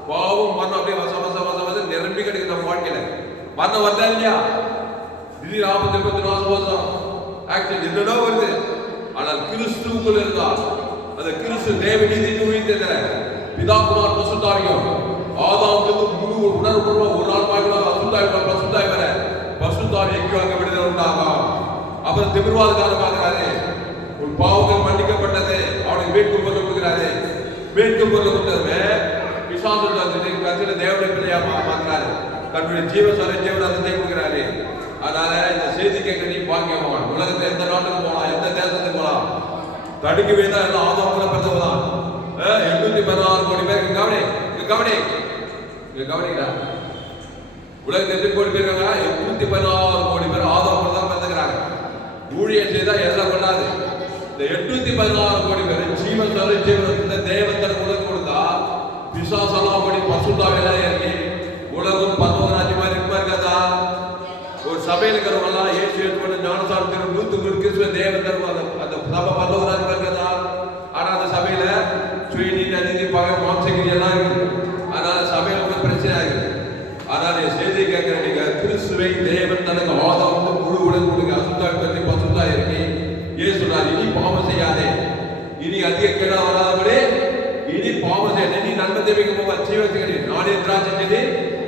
பாவம் மரணம் அப்படியே வச வச வச வச நிரம்பி கிடைக்குது நம்ம வாழ்க்கையில. மரணம் வந்தா இல்லையா? திடீர் ஆபத்து விபத்து நாசம் ஆக்சிடென்ட் என்னடோ வருது. ஆனால் கிறிஸ்துவுக்குள் இருந்தால் அந்த கிறிஸ்து தேவ நீதி உயிர்த்தேன் பிதாக்குமார் பசுத்தாவியம் ஆதாமுக்கு முழு உணர்வு ஒரு நாள் பார்க்கலாம். பசுத்தாய் வர பசுத்தாவி எங்கேயோ அங்க விடுதலை உண்டாகும். அப்புறம் திமிர்வாதக்காரர் பார்க்கிறாரு. உன் பாவங்கள் மன்னிக்கப்பட்டது அவனுக்கு வீட்டு கொடுக்கிறாரு. மீட்பு பொருளை கொடுத்ததுமே விசுவாசத்தை கத்திர தேவனுடைய பிள்ளையா மாற்றாரு. தன்னுடைய ஜீவசரை ஜீவனத்தை கொடுக்கிறாரு. அதனால இந்த செய்தி கேட்க நீ பாக்கியவான். உலகத்துல எந்த நாட்டுக்கு போலாம், எந்த தேசத்துக்கு போலாம், தடுக்கவே தான் எல்லாம் ஆதாரங்களை பெற்றவதான். 816 கோடி பேருக்கு கவனிக்கிறா. உலகத்தில் எத்தனை கோடி பேர் இருக்காங்க? 816 கோடி பேர் ஆதாரங்களை தான் பெற்றுக்கிறாங்க. ஊழியம் செய்தா எல்லாம் கொள்ளாது. இந்த 816 கோடி பேர் ஜீவசரை ஜீவனத்தை தேவத்தன் உலகம் கொடுத்தா விசுவாசம் படி பசுத்தாவெல்லாம் இறங்கி உலகம் 19 ராஜ்யம் மாதிரி இருக்காதா? ஒரு சபையில் இருக்கிறவங்கலாம் ஏசு ஏற்றுக்கொண்டு ஞானசாரத்தில் 100 கிறிஸ்துவ தேவன் தருவாங்க. அந்த சபை 19 ராஜ்யம் இருக்கதா? ஆனா அந்த சபையில சுயநீதி அநீதி பகை மாம்சகிரி எல்லாம் இருக்குது. அதனால சபையில ஒரு பிரச்சனை ஆகுது. அதனால செய்தி கேட்கிற நீங்க கிறிஸ்துவை தேவன் தனக்கு ஆதாரம் முழு உலகம் கொடுங்க. அசுத்தாவை பற்றி பசுத்தா இறங்கி ஏன் சொன்னார்? இனி பாவம் செய்யாதே, இனி அதிக கேடா வராதபடி இனி பாவம் செய்யாதே, நீ நன்மை தேவைக்கு போவா ஜீவத்துக்கு நானே திராட்சை செடி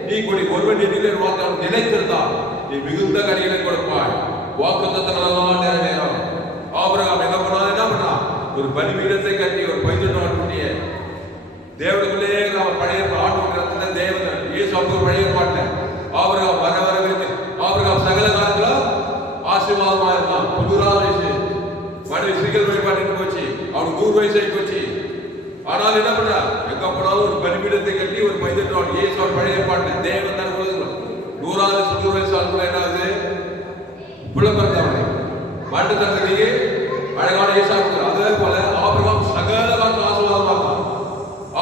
நீ கொடி ஒருவன் நிலையில் வாக்கு நிலைத்திருந்தால் நீ மிகுந்த கனிகளை கொடுப்பாய். வாக்குத்தத்தங்களெல்லாம் நிறைவேறும். ஆபிரகாம் என்ன பண்ணா? ஒரு பலிபீடத்தை கட்டி ஒரு பைத்தியம் குட்டிய தேவனுக்குள்ளே பழைய ஆட்டு தேவன் இயேசு ஒரு பழைய பாட்டு ஆபிரகாம் வர ஆபிரகாம் சகல காலத்துல ஆசீர்வாதமா இருந்தான். 90 வயசு மனைவி சிறுகள் வழிபாட்டு போச்சு. அவனுக்கு 100 வயசு ஆகி போச்சு. ஆனால் என்ன பண்றா? எங்க போனாலும் ஒரு பலிபீடத்தை கட்டி ஒரு பைத்தியம் இயேசு பழைய பாட்டு தேவன் தான் 100வது 90 வயசு ஆளுக்குள்ள என்ன ஆகுது? புலப்பறந்தவனை மாட்டு தரத்துக்கு அழகான இயேசு. அதே போல ஆபிரகாம் சகல காலத்துல ஆசீர்வாதமா இருந்தான்.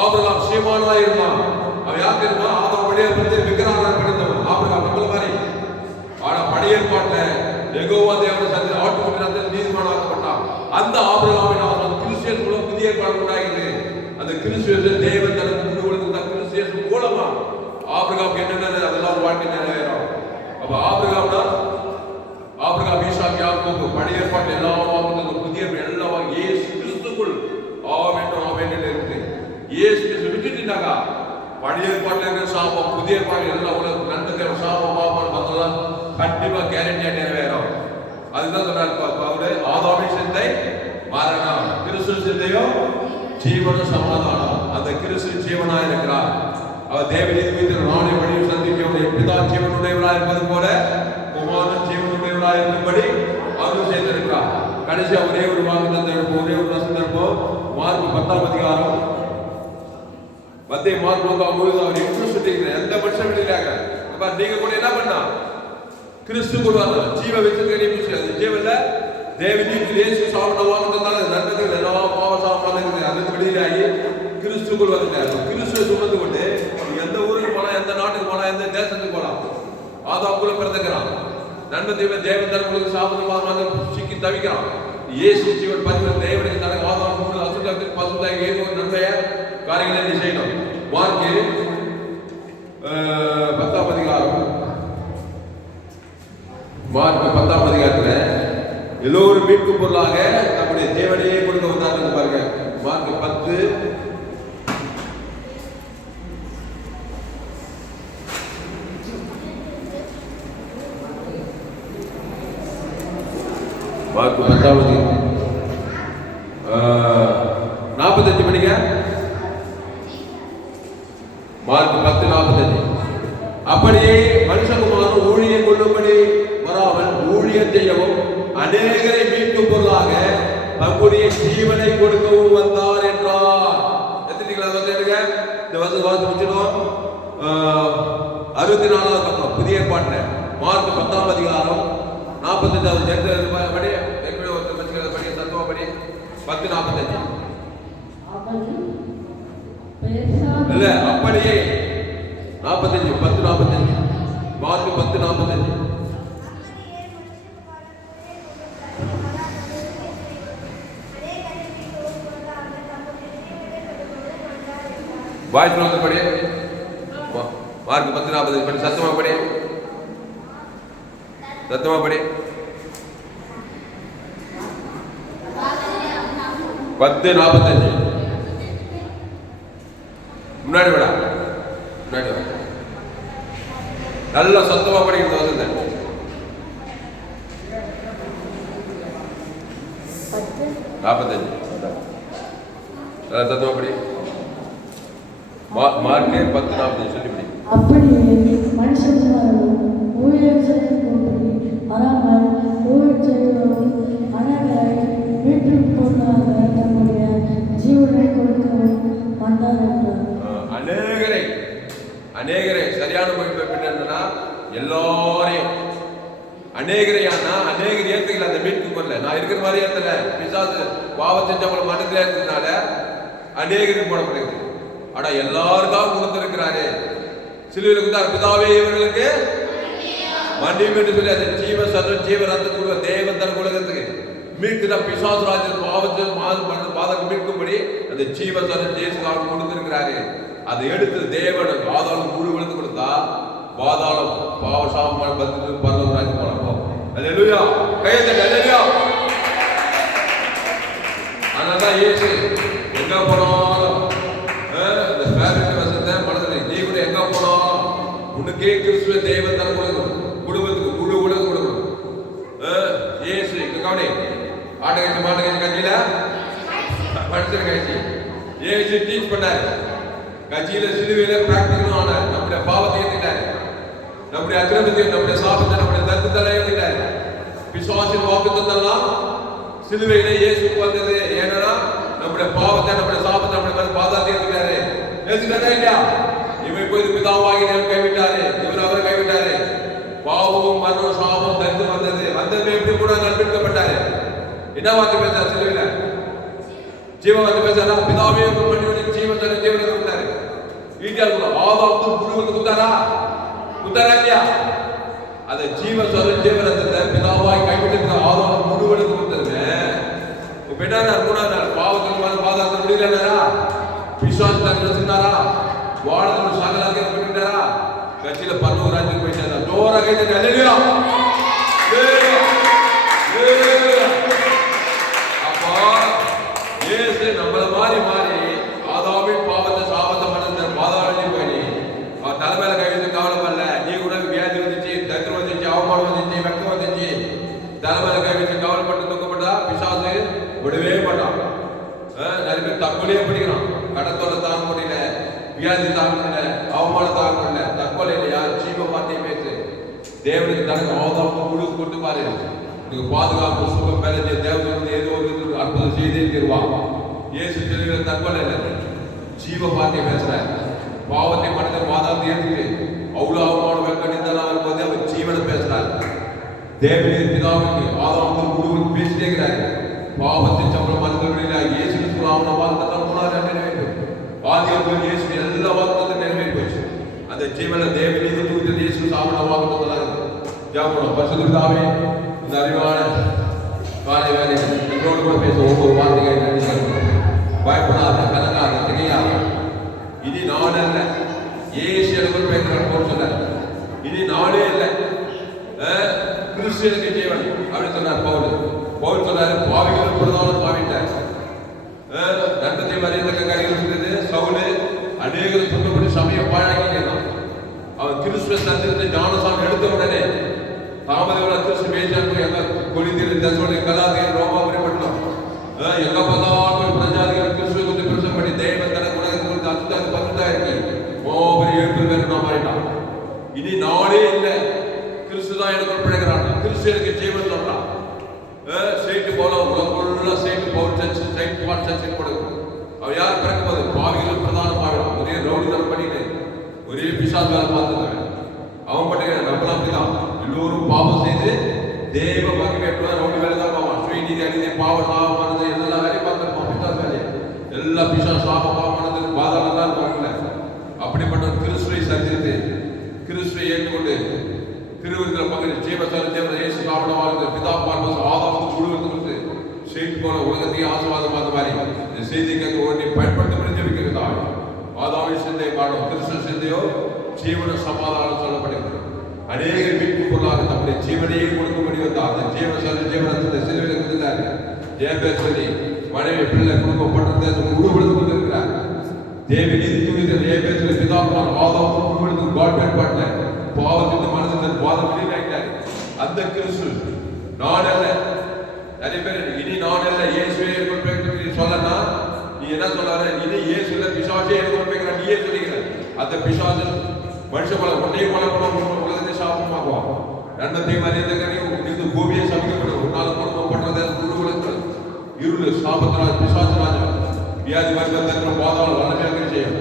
ஆபிரகாம் சீமானா இருந்தான். அவன் யாருக்கு இருந்தான்? ஆதாம் பழைய விக்கிரகம் பண்ணிருந்தவன் ஆபிரகாம் நம்மள மாதிரி. ஆனா பழைய பாட்டுல யெகோவா தேவன் சந்தி ஆட்டுக்கு நீதிமானாக்கப்பட்டான். அந்த ஆபிரகாமின் ஆசீர்வாதம் கிறிஸ்டியன் மூலம் புதிய ஏற்பாடு உண்டாகிறது. அந்த கிறிஸ்துவ தேவன் தனக்கு முழுவதும் கிறிஸ்டியன் மூலமா ஆபிரகாம் என்னென்ன அதெல்லாம் வாழ்க்கை நிறைவேறும். அப்ப ஆபிரகாம் ஈசாக் யாக்கோபு பழைய ஏற்பாடு எல்லாம் புதிய எல்லாம் இயேசு கிறிஸ்துக்குள் ஆமென் இருக்கு. இயேசு கிறிஸ்து விட்டுட்டாங்க. பழைய ஏற்பாடுல இருக்கிற சாபம் புதிய ஏற்பாடு எல்லாம் உலகம் நன்மை சாபம் பாபம் அதெல்லாம் கண்டிப்பா கேரண்டியா நிறைவேறும். அதுதான் சொன்னார் ஆதாமின் சிந்தை மரணம், கிறிஸ்து சிந்தையோ ஜீவன சமாதானம். அந்த கிறிஸ்து ஜீவனா இருக்கிறார். அவர் தேவநீதி மீது நாளை வழியில் சந்திக்க பிதா ஜீவனுடையவராக இருப்பது போல குமாரன் ஜீவனுடையவராக இருக்கும்படி அவரும் சேர்ந்திருக்கிறார். கடைசியா ஒரே ஒரு வாக்குத்தத்தம் எடுப்போம், ஒரே ஒரு வசனம் எடுப்போம். மார்க் 10ஆம் அதிகாரம் மார்க் 9 அவர் இன்ட்ரெஸ்ட் எந்த மனுஷன் விடுறாங்க. நீங்க கூட என்ன பண்ணா? கிறிஸ்து கொடுவாங்க ஜீவ வச்சு ஜீவன்ல தேவநீதி இயேசு சாப்பிட வாக்குத்தத்தால நன்மைகள் எல்லாம் பாவ சாப்பிடாது. அதுக்கு விடுதலாகி கிறிஸ்துக்குள் வந்துட்டார். கிறிஸ்துவை சுமந்து கொண்டு எந்த ஊருக்கு போனா, எந்த நாட்டுக்கு போனா, எந்த தேசத்துக்கு போலாம், ஆதாமுக்குள்ள பிறந்துக்கிறான். நன்மை தேவன் தனக்கு சாப்பிட சிக்கி தவிக்கிறான். இயேசு ஜீவன் பதிவு தேவனுக்கு தனக்கு ஆதாம் அசுத்தத்துக்கு பசுத்தாகி ஏதோ ஒரு நன்மைய காரியங்களை என்ன செய்யணும்? மார்க் 10ஆம் அதிகாரம் மார்க் 10ஆம் அதிகாரத்துல எல்லோரும் மீட்பு பொருளாக நம்முடைய தேவனையே கொடுக்க வந்தாங்க பாருங்க. மார்க் 10 மார்க் 10வது 45 மணிக்கு மார்க் 10:45 அப்படியே மனுஷகுமாரன் ஊழியம் கொள்ளும்படி வராமல் ஊழியம் செய்யவும் அநேகரை மீட்கும் பொருளாக தம்முடைய ஜீவனை கொடுக்கவும் வந்தார் என்றார். இந்த வாசி முடிச்சிடும். 64வது பக்கம் புதிய ஏற்பாட்டுல மார்க் 10ஆம் அதிகாரம் 45வது படி தத்துவப்படி 10:45 இல்ல அப்படியே 45 10:45 மார்க் 10:45 வாய்ப்பு வந்து படி மார்க் 10:45 படி சத்தமா படி 10:45 முன்னாடி விடா முன்னாடி நல்லா சத்தமா படிக்கிறது வந்து 45 சத்தமா படி சொல்லிவிடு. அப்படியே மனுஷகுமாரனும் ஊழியம் செய்யும்படி வராமல் ஊழியம் செய்யவும் அநேகரை மீட்டும் பொருளாக தம்முடைய ஜீவனை கொடுக்கவும் வந்தார் என்றார். அநேகரை சரியான மொழிபெயர்ப்பு என்னன்னா எல்லாரையும் அநேகரையானா அநேகர் ஏத்துக்கல அந்த மீட்பு பொருளை. நான் இருக்கிற மாதிரி ஏத்தல, பிசாசு பாவம் செஞ்சவங்கள மனதில் இருக்கிறதுனால அநேகருக்கு போடப்படுகிறது. ஆனா எல்லாருக்காகவும் கொடுத்திருக்கிறாரு. சிலுவையில் கொடுத்தார், பிதாவே இவர்களுக்கு மன்னியும் என்று சொல்லி அந்த ஜீவ சர்வ ஜீவ ரத்த கொடுக்க தேவன் தன் உலகத்துக்கு மீட்கிற பிசாசு ராஜ்யம் பாவத்தில் பாதகம் மீட்கும்படி அந்த ஜீவ சர்வ ஜேசுக்காக கொடுத்திருக்கிறாரு. அதை எடுத்து தேவன் பாதாளம் முழு விழுந்து கொடுத்தா பாதாளம் பாவ சாம பந்து பரலோக ராஜ்யம் போறோம். அல்லேலூயா, கையெழுத்து அல்லேலூயா. அதனால இயேசு எங்க போனாலும் இந்த ஸ்பேரிட் வசனத்தை மனதில் நீ கூட எங்க போனாலும் உனக்கே கிறிஸ்துவ தேவன் தர கொடுக்கணும், குடும்பத்துக்கு முழு உலகம் கொடுக்கணும். இயேசு இங்க கவனி, ஆட்டகட்சி மாட்டகட்சி கட்சியில படிச்சிருக்க கட்சி இயேசு டீச் பண்ணாரு. கட்சியில சிலுவையில பிராக்டிக்கலும் ஆனார். நம்முடைய பாவத்தை ஏற்றிட்டாரு, நம்முடைய அக்கிரமத்தை, நம்முடைய சாபத்தை, நம்முடைய தத்துவத்தை ஏற்றிட்டாரு. பிசாசின் வாக்குத்தத்தெல்லாம் சிலுவையில இயேசுக்கு வந்தது. ஏன்னா நம்முடைய பாவத்தை, நம்முடைய சாபத்தை, நம்முடைய பாதத்தை ஏற்றிட்டாரு. ஏற்றுக்கிட்டா இல்லையா? இவன் போய் பிதாவாகி கைவிட்டாரு, இவர் அவரை கைவிட்டாரு. பாவமும் மரணம் சாபம் தரித்து வந்தது. வந்தது எப்படி கூட நம்பிக்கப்பட்டாரு. என்ன வார்த்தை பேசாரு சிலுவையில? ஜீவ வார்த்தை பேசாரா? பிதாவே பண்ணி ஜீவன் ஜீவனை கொடுத்தாரு. வீட்டால் ஆதாமுக்கு முழுவதும் கொடுத்தாரா? கொடுத்தாரா இல்லையா? அதை ஜீவ சொல்ற ஜீவனத்தை பிதாவாய் கைவிட்டு ஆதாம் முழுவதும் கொடுத்தது. பெண்ணாரா மூணாவது நாள் பாவத்தில் பாதாளத்தில் முடியலனாரா? பிசாசு தங்களை சொன்னாரா? வாழ்ந்து சாகலாக பண்ணிட்டாரா? கட்சியில பரலோக ராஜ்யத்துக்கு போயிட்டாரா? ஜோரா கைது அல்லேலூயா. அப்பா இயேசு நம்மள மாறி ஆதாமின் பாவத்தை சாபத்தை பண்ண பாதாளம் போய் அவன் தலைமையில கை வச்சு கவலைப்படல. நீ கூட வியாதி வந்துச்சு, தத்திரம் வந்துச்சு, அவமானம் வந்துச்சு, வெக்கம் வந்துச்சு, தலைமையில கை வச்சு கவலைப்பட்டு துக்கப்பட்டா பிசாசு விடவே மாட்டான். நிறைய பேர் தற்கொலையே படிக்கிறான். கடத்தோட தாங்க முடியல, வியாதி தாங்க முடியல, அவமானம் தாங்க முடியல, தற்கொலை இல்லையா? ஜீவ வார்த்தையை பேசு. தேவனுக்கு தனக்கு ஆதாமுக்கு முழு கொண்டு பாரு. நீங்க பாதுகாப்பு சுகம் பெற தேவனுக்கு ஏதோ ஒரு அற்புதம் செய்தே தருவான். இயேசு தெளிவில் தற்கொலை இல்லை, ஜீவ வார்த்தையை பேசுற. பாவத்தை மனதை பாதாளத்தை ஏற்றுட்டு அவ்வளவு அவமான வெக்க நிந்தெல்லாம் வரும்போது அவர் ஜீவனை பேசுறாரு. தேவனின் பிதாவுக்கு ஆதாமுக்கு முழுவதும் பேசிட்டே இருக்கிறாரு. பாவத்தின் சம்பளம் மனதில் இயேசு அவன வார்த்தை மூணாவது நிறைவேற்றும். ஆதியாகமத்தில் இயேசு எல்லா வாக்குத்தத்தம் நிறைவேறி போச்சு. அந்த ஜீவன தேவனின் தூதன் இயேசு அவன வாக்குத்தத்தம் ஜாபம் பரிசுத்த பிதாவே, இந்த அறிவான காலை வேலை எங்களோடு கூட பேச ஒவ்வொரு வார்த்தையை பயப்படாத, கலங்காத, திகையாத. இனி நான் அல்ல, இயேசு எனக்கு பேசுறார் போல் சொன்னார். இனி நானே இல்லை, கிறிஸ்து ஜீவன் அப்படின்னு சொன்னார் பவுல். பவுல் சொன்னாரு, பாவிகளும் பிரதான பாவிட்டார். தண்டத்தை மறியத்தக்க காரியங்கள் இருந்தது. சவுலு அநேகர் துன்பப்பட்டு சமயம் பாழாக்கினான். அவன் கிறிஸ்துவ சந்திரத்தை ஞானசாமி எடுத்த உடனே தாமதவள கிறிஸ்து மேய்ச்சான். எங்க கொலிந்திரு தசோட கலாதியர் ரோமாபுரி பட்டணம் எங்க பார்த்தாலும் பிரஜாதிகள் கிறிஸ்துவை குறித்து பிரசங்கம் பண்ணி தேவன் தனக்கு உலகத்தை குறித்து அச்சுத்தாது பத்துதா இருக்கு. ஓபரி 7 பேர் நான் மாறிட்டான். இனி நானே இல்லை, கிறிஸ்து தான் எனக்கு பிழைக்கிறான். கிறிஸ்து எனக்கு ஜீவன் சொல்றான். சைட்டு போல உலகக்குள்ள சைட்டு பவுல் சர்ச், சைட் பாட் சர்ச் கொடுக்கும். அவன் யார் பிறக்கும் போது பாவிகள் பிரதான பாவிகள். ஒரே ரவுடிதனம் பண்ணிட்டு ஒரே பிசாசு வேலை பார்த்துருந்தவன். அவன் பட்டுக்க நம்மளாம் அப்படிதான். எல்லோரும் பாவம் செய்து தேவ மகிமை ரவுடி வேலை தான் பாவான். ஸ்ரீநீதி அடிதை பாவ சாபமானது எல்லா வேலையும் பார்த்துருப்பான். பிசாசு வேலையை எல்லா பிசாசு சாபமானது பாதாளம் தான் பார்க்கல. அப்படிப்பட்ட கிறிஸ்துவை சந்தித்து கிறிஸ்துவை ஏற்றுக்கொண்டு திருவிருந்தில் பங்கு ஜீவசாரி தேவ இயேசு சாப்பிட பிதா பார்ப்பது ஆதாமுக்கு முழுவதும் கொடுத்து செய்து போன உலகத்தையும் ஆசீர்வாதம் பார்த்த மாதிரி இந்த செய்திக்கு ஒன்றை பயன்படுத்த முடிஞ்சு வைக்கிறதா? ஆதாமின் சிந்தையை பாடும், கிறிஸ்துவ சிந்தையோ ஜீவன சமாதானம் சொல்லப்படுகிறது. அநேக மீட்பு பொருளாக தம்முடைய ஜீவனையே கொடுக்கும்படி வந்தார். அந்த ஜீவசாரி ஜீவனத்தை சிலுவையில் கொடுத்தாரு. ஜெயபேர் சொல்லி மனைவி பிள்ளை குடும்பம் பட்டத்தை முழுவதும் கொண்டிருக்கிறார். தேவி நீதி துணிதல் ஜெயபேர் சொல்லி பிதா ஆதாமுக்கு முழுவதும் காட் பயன்பாட்டில் பாவத்தின் மனதில் பாதம் வெளியிட்டார். அந்த கிறிஸ்து நான் அல்ல. நிறைய பேர் இனி நான் அல்ல, இயேசுவே சொல்லனா நீ என்ன சொல்ல? இனி இயேசுல பிசாசே எனக்கு நீயே சொல்லிக்கிற. அந்த பிசாசு மனுஷன் ஒன்றையே உலகத்தை சாபமாக்குவான். ரெண்டத்தையும் அறிந்து பூமியை சமைக்கப்படும் உன்னால குடும்பம் பண்றதை உலகத்தில் இருள் சாபத்திராஜ் பிசாசராஜா வியாதி வர்க்கத்திற்கு பாதாள வல்லமையாக செய்யும்.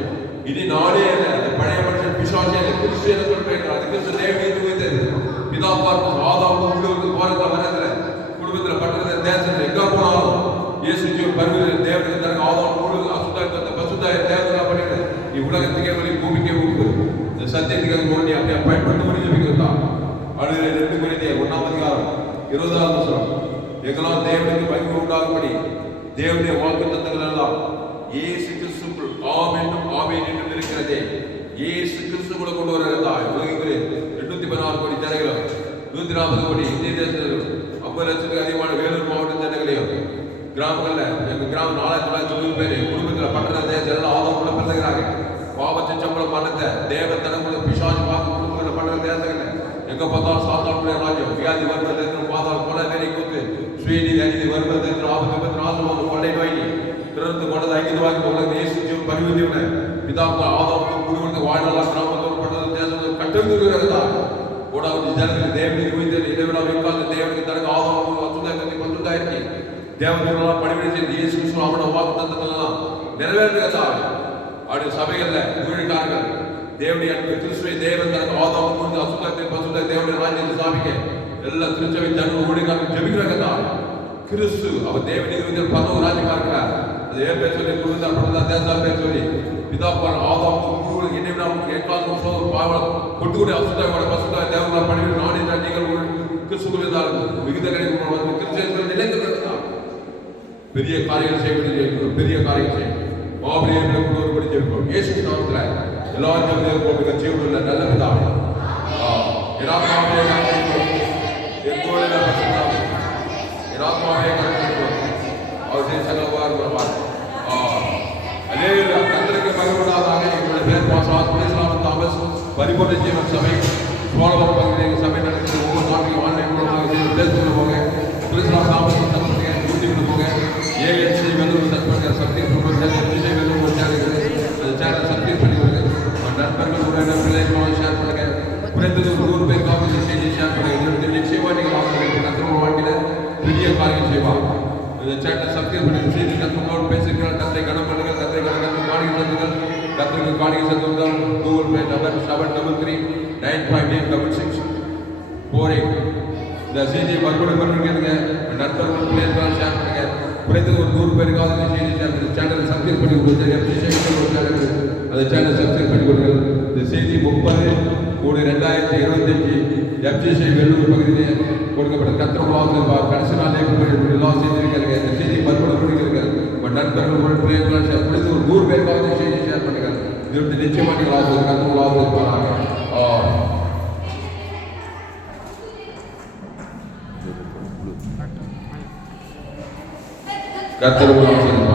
இனி நானே இல்லை, அந்த பழைய மனுஷன் பிசாசே இல்லை, கிறிஸ்து எனக்கு கொடுப்பேன். அது கிறிஸ்து தேவனீதி வைத்தது பிதா பார்த்து ஆதாம் முழுவதும் போறத வரதுல குடும்பத்தில் பண்றத தேசத்தில் எங்க போனாலும் இயேசு ஜீவன் பருவத்தில் தேவனுக்கு தனக்கு ஆதாம் முழுவதும் அசுத்தாயத்தை பசுத்தாய தேவனா பண்ணிடு. நீ உலகத்துக்கே வழி பூமிக்கே உப்பு இந்த சத்தியத்துக்கு நீ அப்படியே பயன்படுத்த முடிஞ்சுக்கிறதா. அடுத்த 2 கொரிந்தியர் 1:20 எங்களால் தேவனுக்கு மகிமை உண்டாகும்படி தேவனுடைய வாக்குத்தத்தங்கள் எல்லாம் இயேசு கிறிஸ்துக்குள் ஆம் என்றும் ஆமென் என்றும் இருக்கிறதே. இயேசு கிறிஸ்துக்குள்ள கொண்டு வருகிறதா உலகிற்கு 216 கோடி ஜனங்களும் 140 கோடி இந்திய தேசத்திலும் 50 லட்சத்துக்கு அதிகமான வேலூர் மாவட்ட ஜனங்களையும் கிராமங்கள்ல எங்க கிராமம் 4990 பேர் குடும்பத்தில் பட்டண தேசம் ஆதாம் கூட பிறந்தாங்க. பாவத்தை சம்பளம் மரணத்தை தேவ தனக்குள்ள பிசாசு பார்த்து குடும்பத்தில் பட்டண தேசங்கள்ல எங்க பார்த்தாலும் சாத்தானுடைய ராஜ்யம் வியாதி வருவதற்கு பாதாள கொலை வேலை கூத்து சுயநீதி அநீதி வருவதற்கு ஆபத்து நாசம் கொள்ளை நோய் திறந்து கொண்டது ஐந்து வாக்கு உலக நேசிச்சும் பரிவதியுட பிதாவுக்கு ஆதாமுக்கு குடும்பத்தை வாழ்நாள் கிராமத்தோடு பட்டது தேசம் கட்டுகிறதா கூட ஜனங்கள் தேவனுக்கு குறித்து இடைவிடா வைக்காத தேவனுக்கு தனக்கு ஆதாமுக்கு அசுதாயிரத்தி தேவர்களெல்லாம் பணிவிடை செய்து இயேசு கிறிஸ்து அவனோட வாக்கு தந்தங்களெல்லாம் நிறைவேறுகிறதா. அப்படி சபைகள்ல ஊழியக்காரர்கள் தேவனுடைய அன்பு கிறிஸ்துவை தேவன் தனக்கு ஆதாம் கொடுத்து அசுத்தத்தை பசுத்த தேவனுடைய ராஜ்யத்தை சாமிக்க எல்லா திருச்சபை ஜன ஊழியக்காரர்கள் ஜெபிக்கிறாங்க. கிறிஸ்து அவர் தேவனுடைய விதத்தில் பரலோக ராஜ்யமா இருக்கிறார். அது ஏன் பேர் சொல்லி குருந்தார் படுத்தா தேசா பேர் சொல்லி பிதாப்பார் ஆதாம் குரு இணைவிடாம ஏற்காலம் பாவம் கொட்டுக்கூடிய அசுத்தாயோட பசுத்த தேவனா பணிவில் நானே நீங்கள் கிறிஸ்துக்குள் இருந்தாலும் மிகுந்த கிடைக்கும் கிறிஸ்து நிலைத்திருக்கிறார். பெரிய காரியங்கள் செய்யப்பட்டு பெரிய காரியங்கள் செய்யும் மாபெரிய ஒருபடி ஜெபிக்கிறோம் இயேசு நாமத்துல எல்லா ஜனங்களுக்கும் மிக ஜீவனுள்ள நல்ல பிதாவே அவருடைய சகலவார் வருவார். கத்தருக்கு மகிழ்வதாக எங்களுடைய பேர் பாசம் தாமஸ் பரிபூர்ண ஜீவன் சபை சோழவரம் பகுதியில் சபை நடக்கிறது. ஒவ்வொரு நாளைக்கும் ஆன்லைன் மூலமாக பேசுகிற போங்க கிறிஸ்துவ தாமஸ் சத்தப்படுங்க யூடியூப்ல போங்க ஏஎஸ்சி வெள்ளூர் சத்தப்படுங்க சக்தி வெள்ளூர் சேனல் அந்த சேனல் சப்ஸ்கிரைப் பண்ணி கொடுங்க. நண்பர்கள் கூட பிள்ளைகளோட ஷேர் பண்ணுங்க. குறைந்தது 100 பேர் காப்பி செய்தி ஷேர் பண்ணுங்க. நிச்சயமா நீங்கள் கத்தரோட வாழ்க்கையில் பெரிய காரியம் செய்வாங்க. இந்த சேனலை சப்ஸ்கிரைப் பண்ணி செய்தி கத்தரோடு பேசுகிறீர்கள். கத்தை கணம் பண்ணுங்கள். கத்தை கணக்கு காணிகை சத்துங்கள். கத்திரிக்கு காணிகை சத்துங்கள். Google Pay number 73958648. இந்த செய்தியை மறுபடியும் பண்ணிருக்கீங்க. நண்பர்கள் பிள்ளைகள் ஷேர் பண்ணுங்க. குறைந்தது 100 பேருக்காவது செய்தி ஷேர் பண்ணுங்க. சேனலை சப்ஸ்கிரைப் பண்ணி கொடுங்க. அந்த சேனல் சப்ஸ்கிரைப் பண்ணி கொடுங்க. இந்த செய்தி 30/2025 FGC வெள்ளூர் பகுதியில் கொடுக்கப்பட்ட கத்திரவாசல் கடைசி நாள் எல்லா செய்திருக்காங்க. இந்த செய்தி மறுபடியும் கொடுக்கிறார்கள். நண்பர்கள் பிள்ளைகள் ஷேர் பண்ணி 100 பேருக்காவது செய்தி ஷேர் பண்ணுங்க. இது நிச்சயமாக நீங்கள் கத்திரவாசல் போனாங்க. கத்திரவாசல்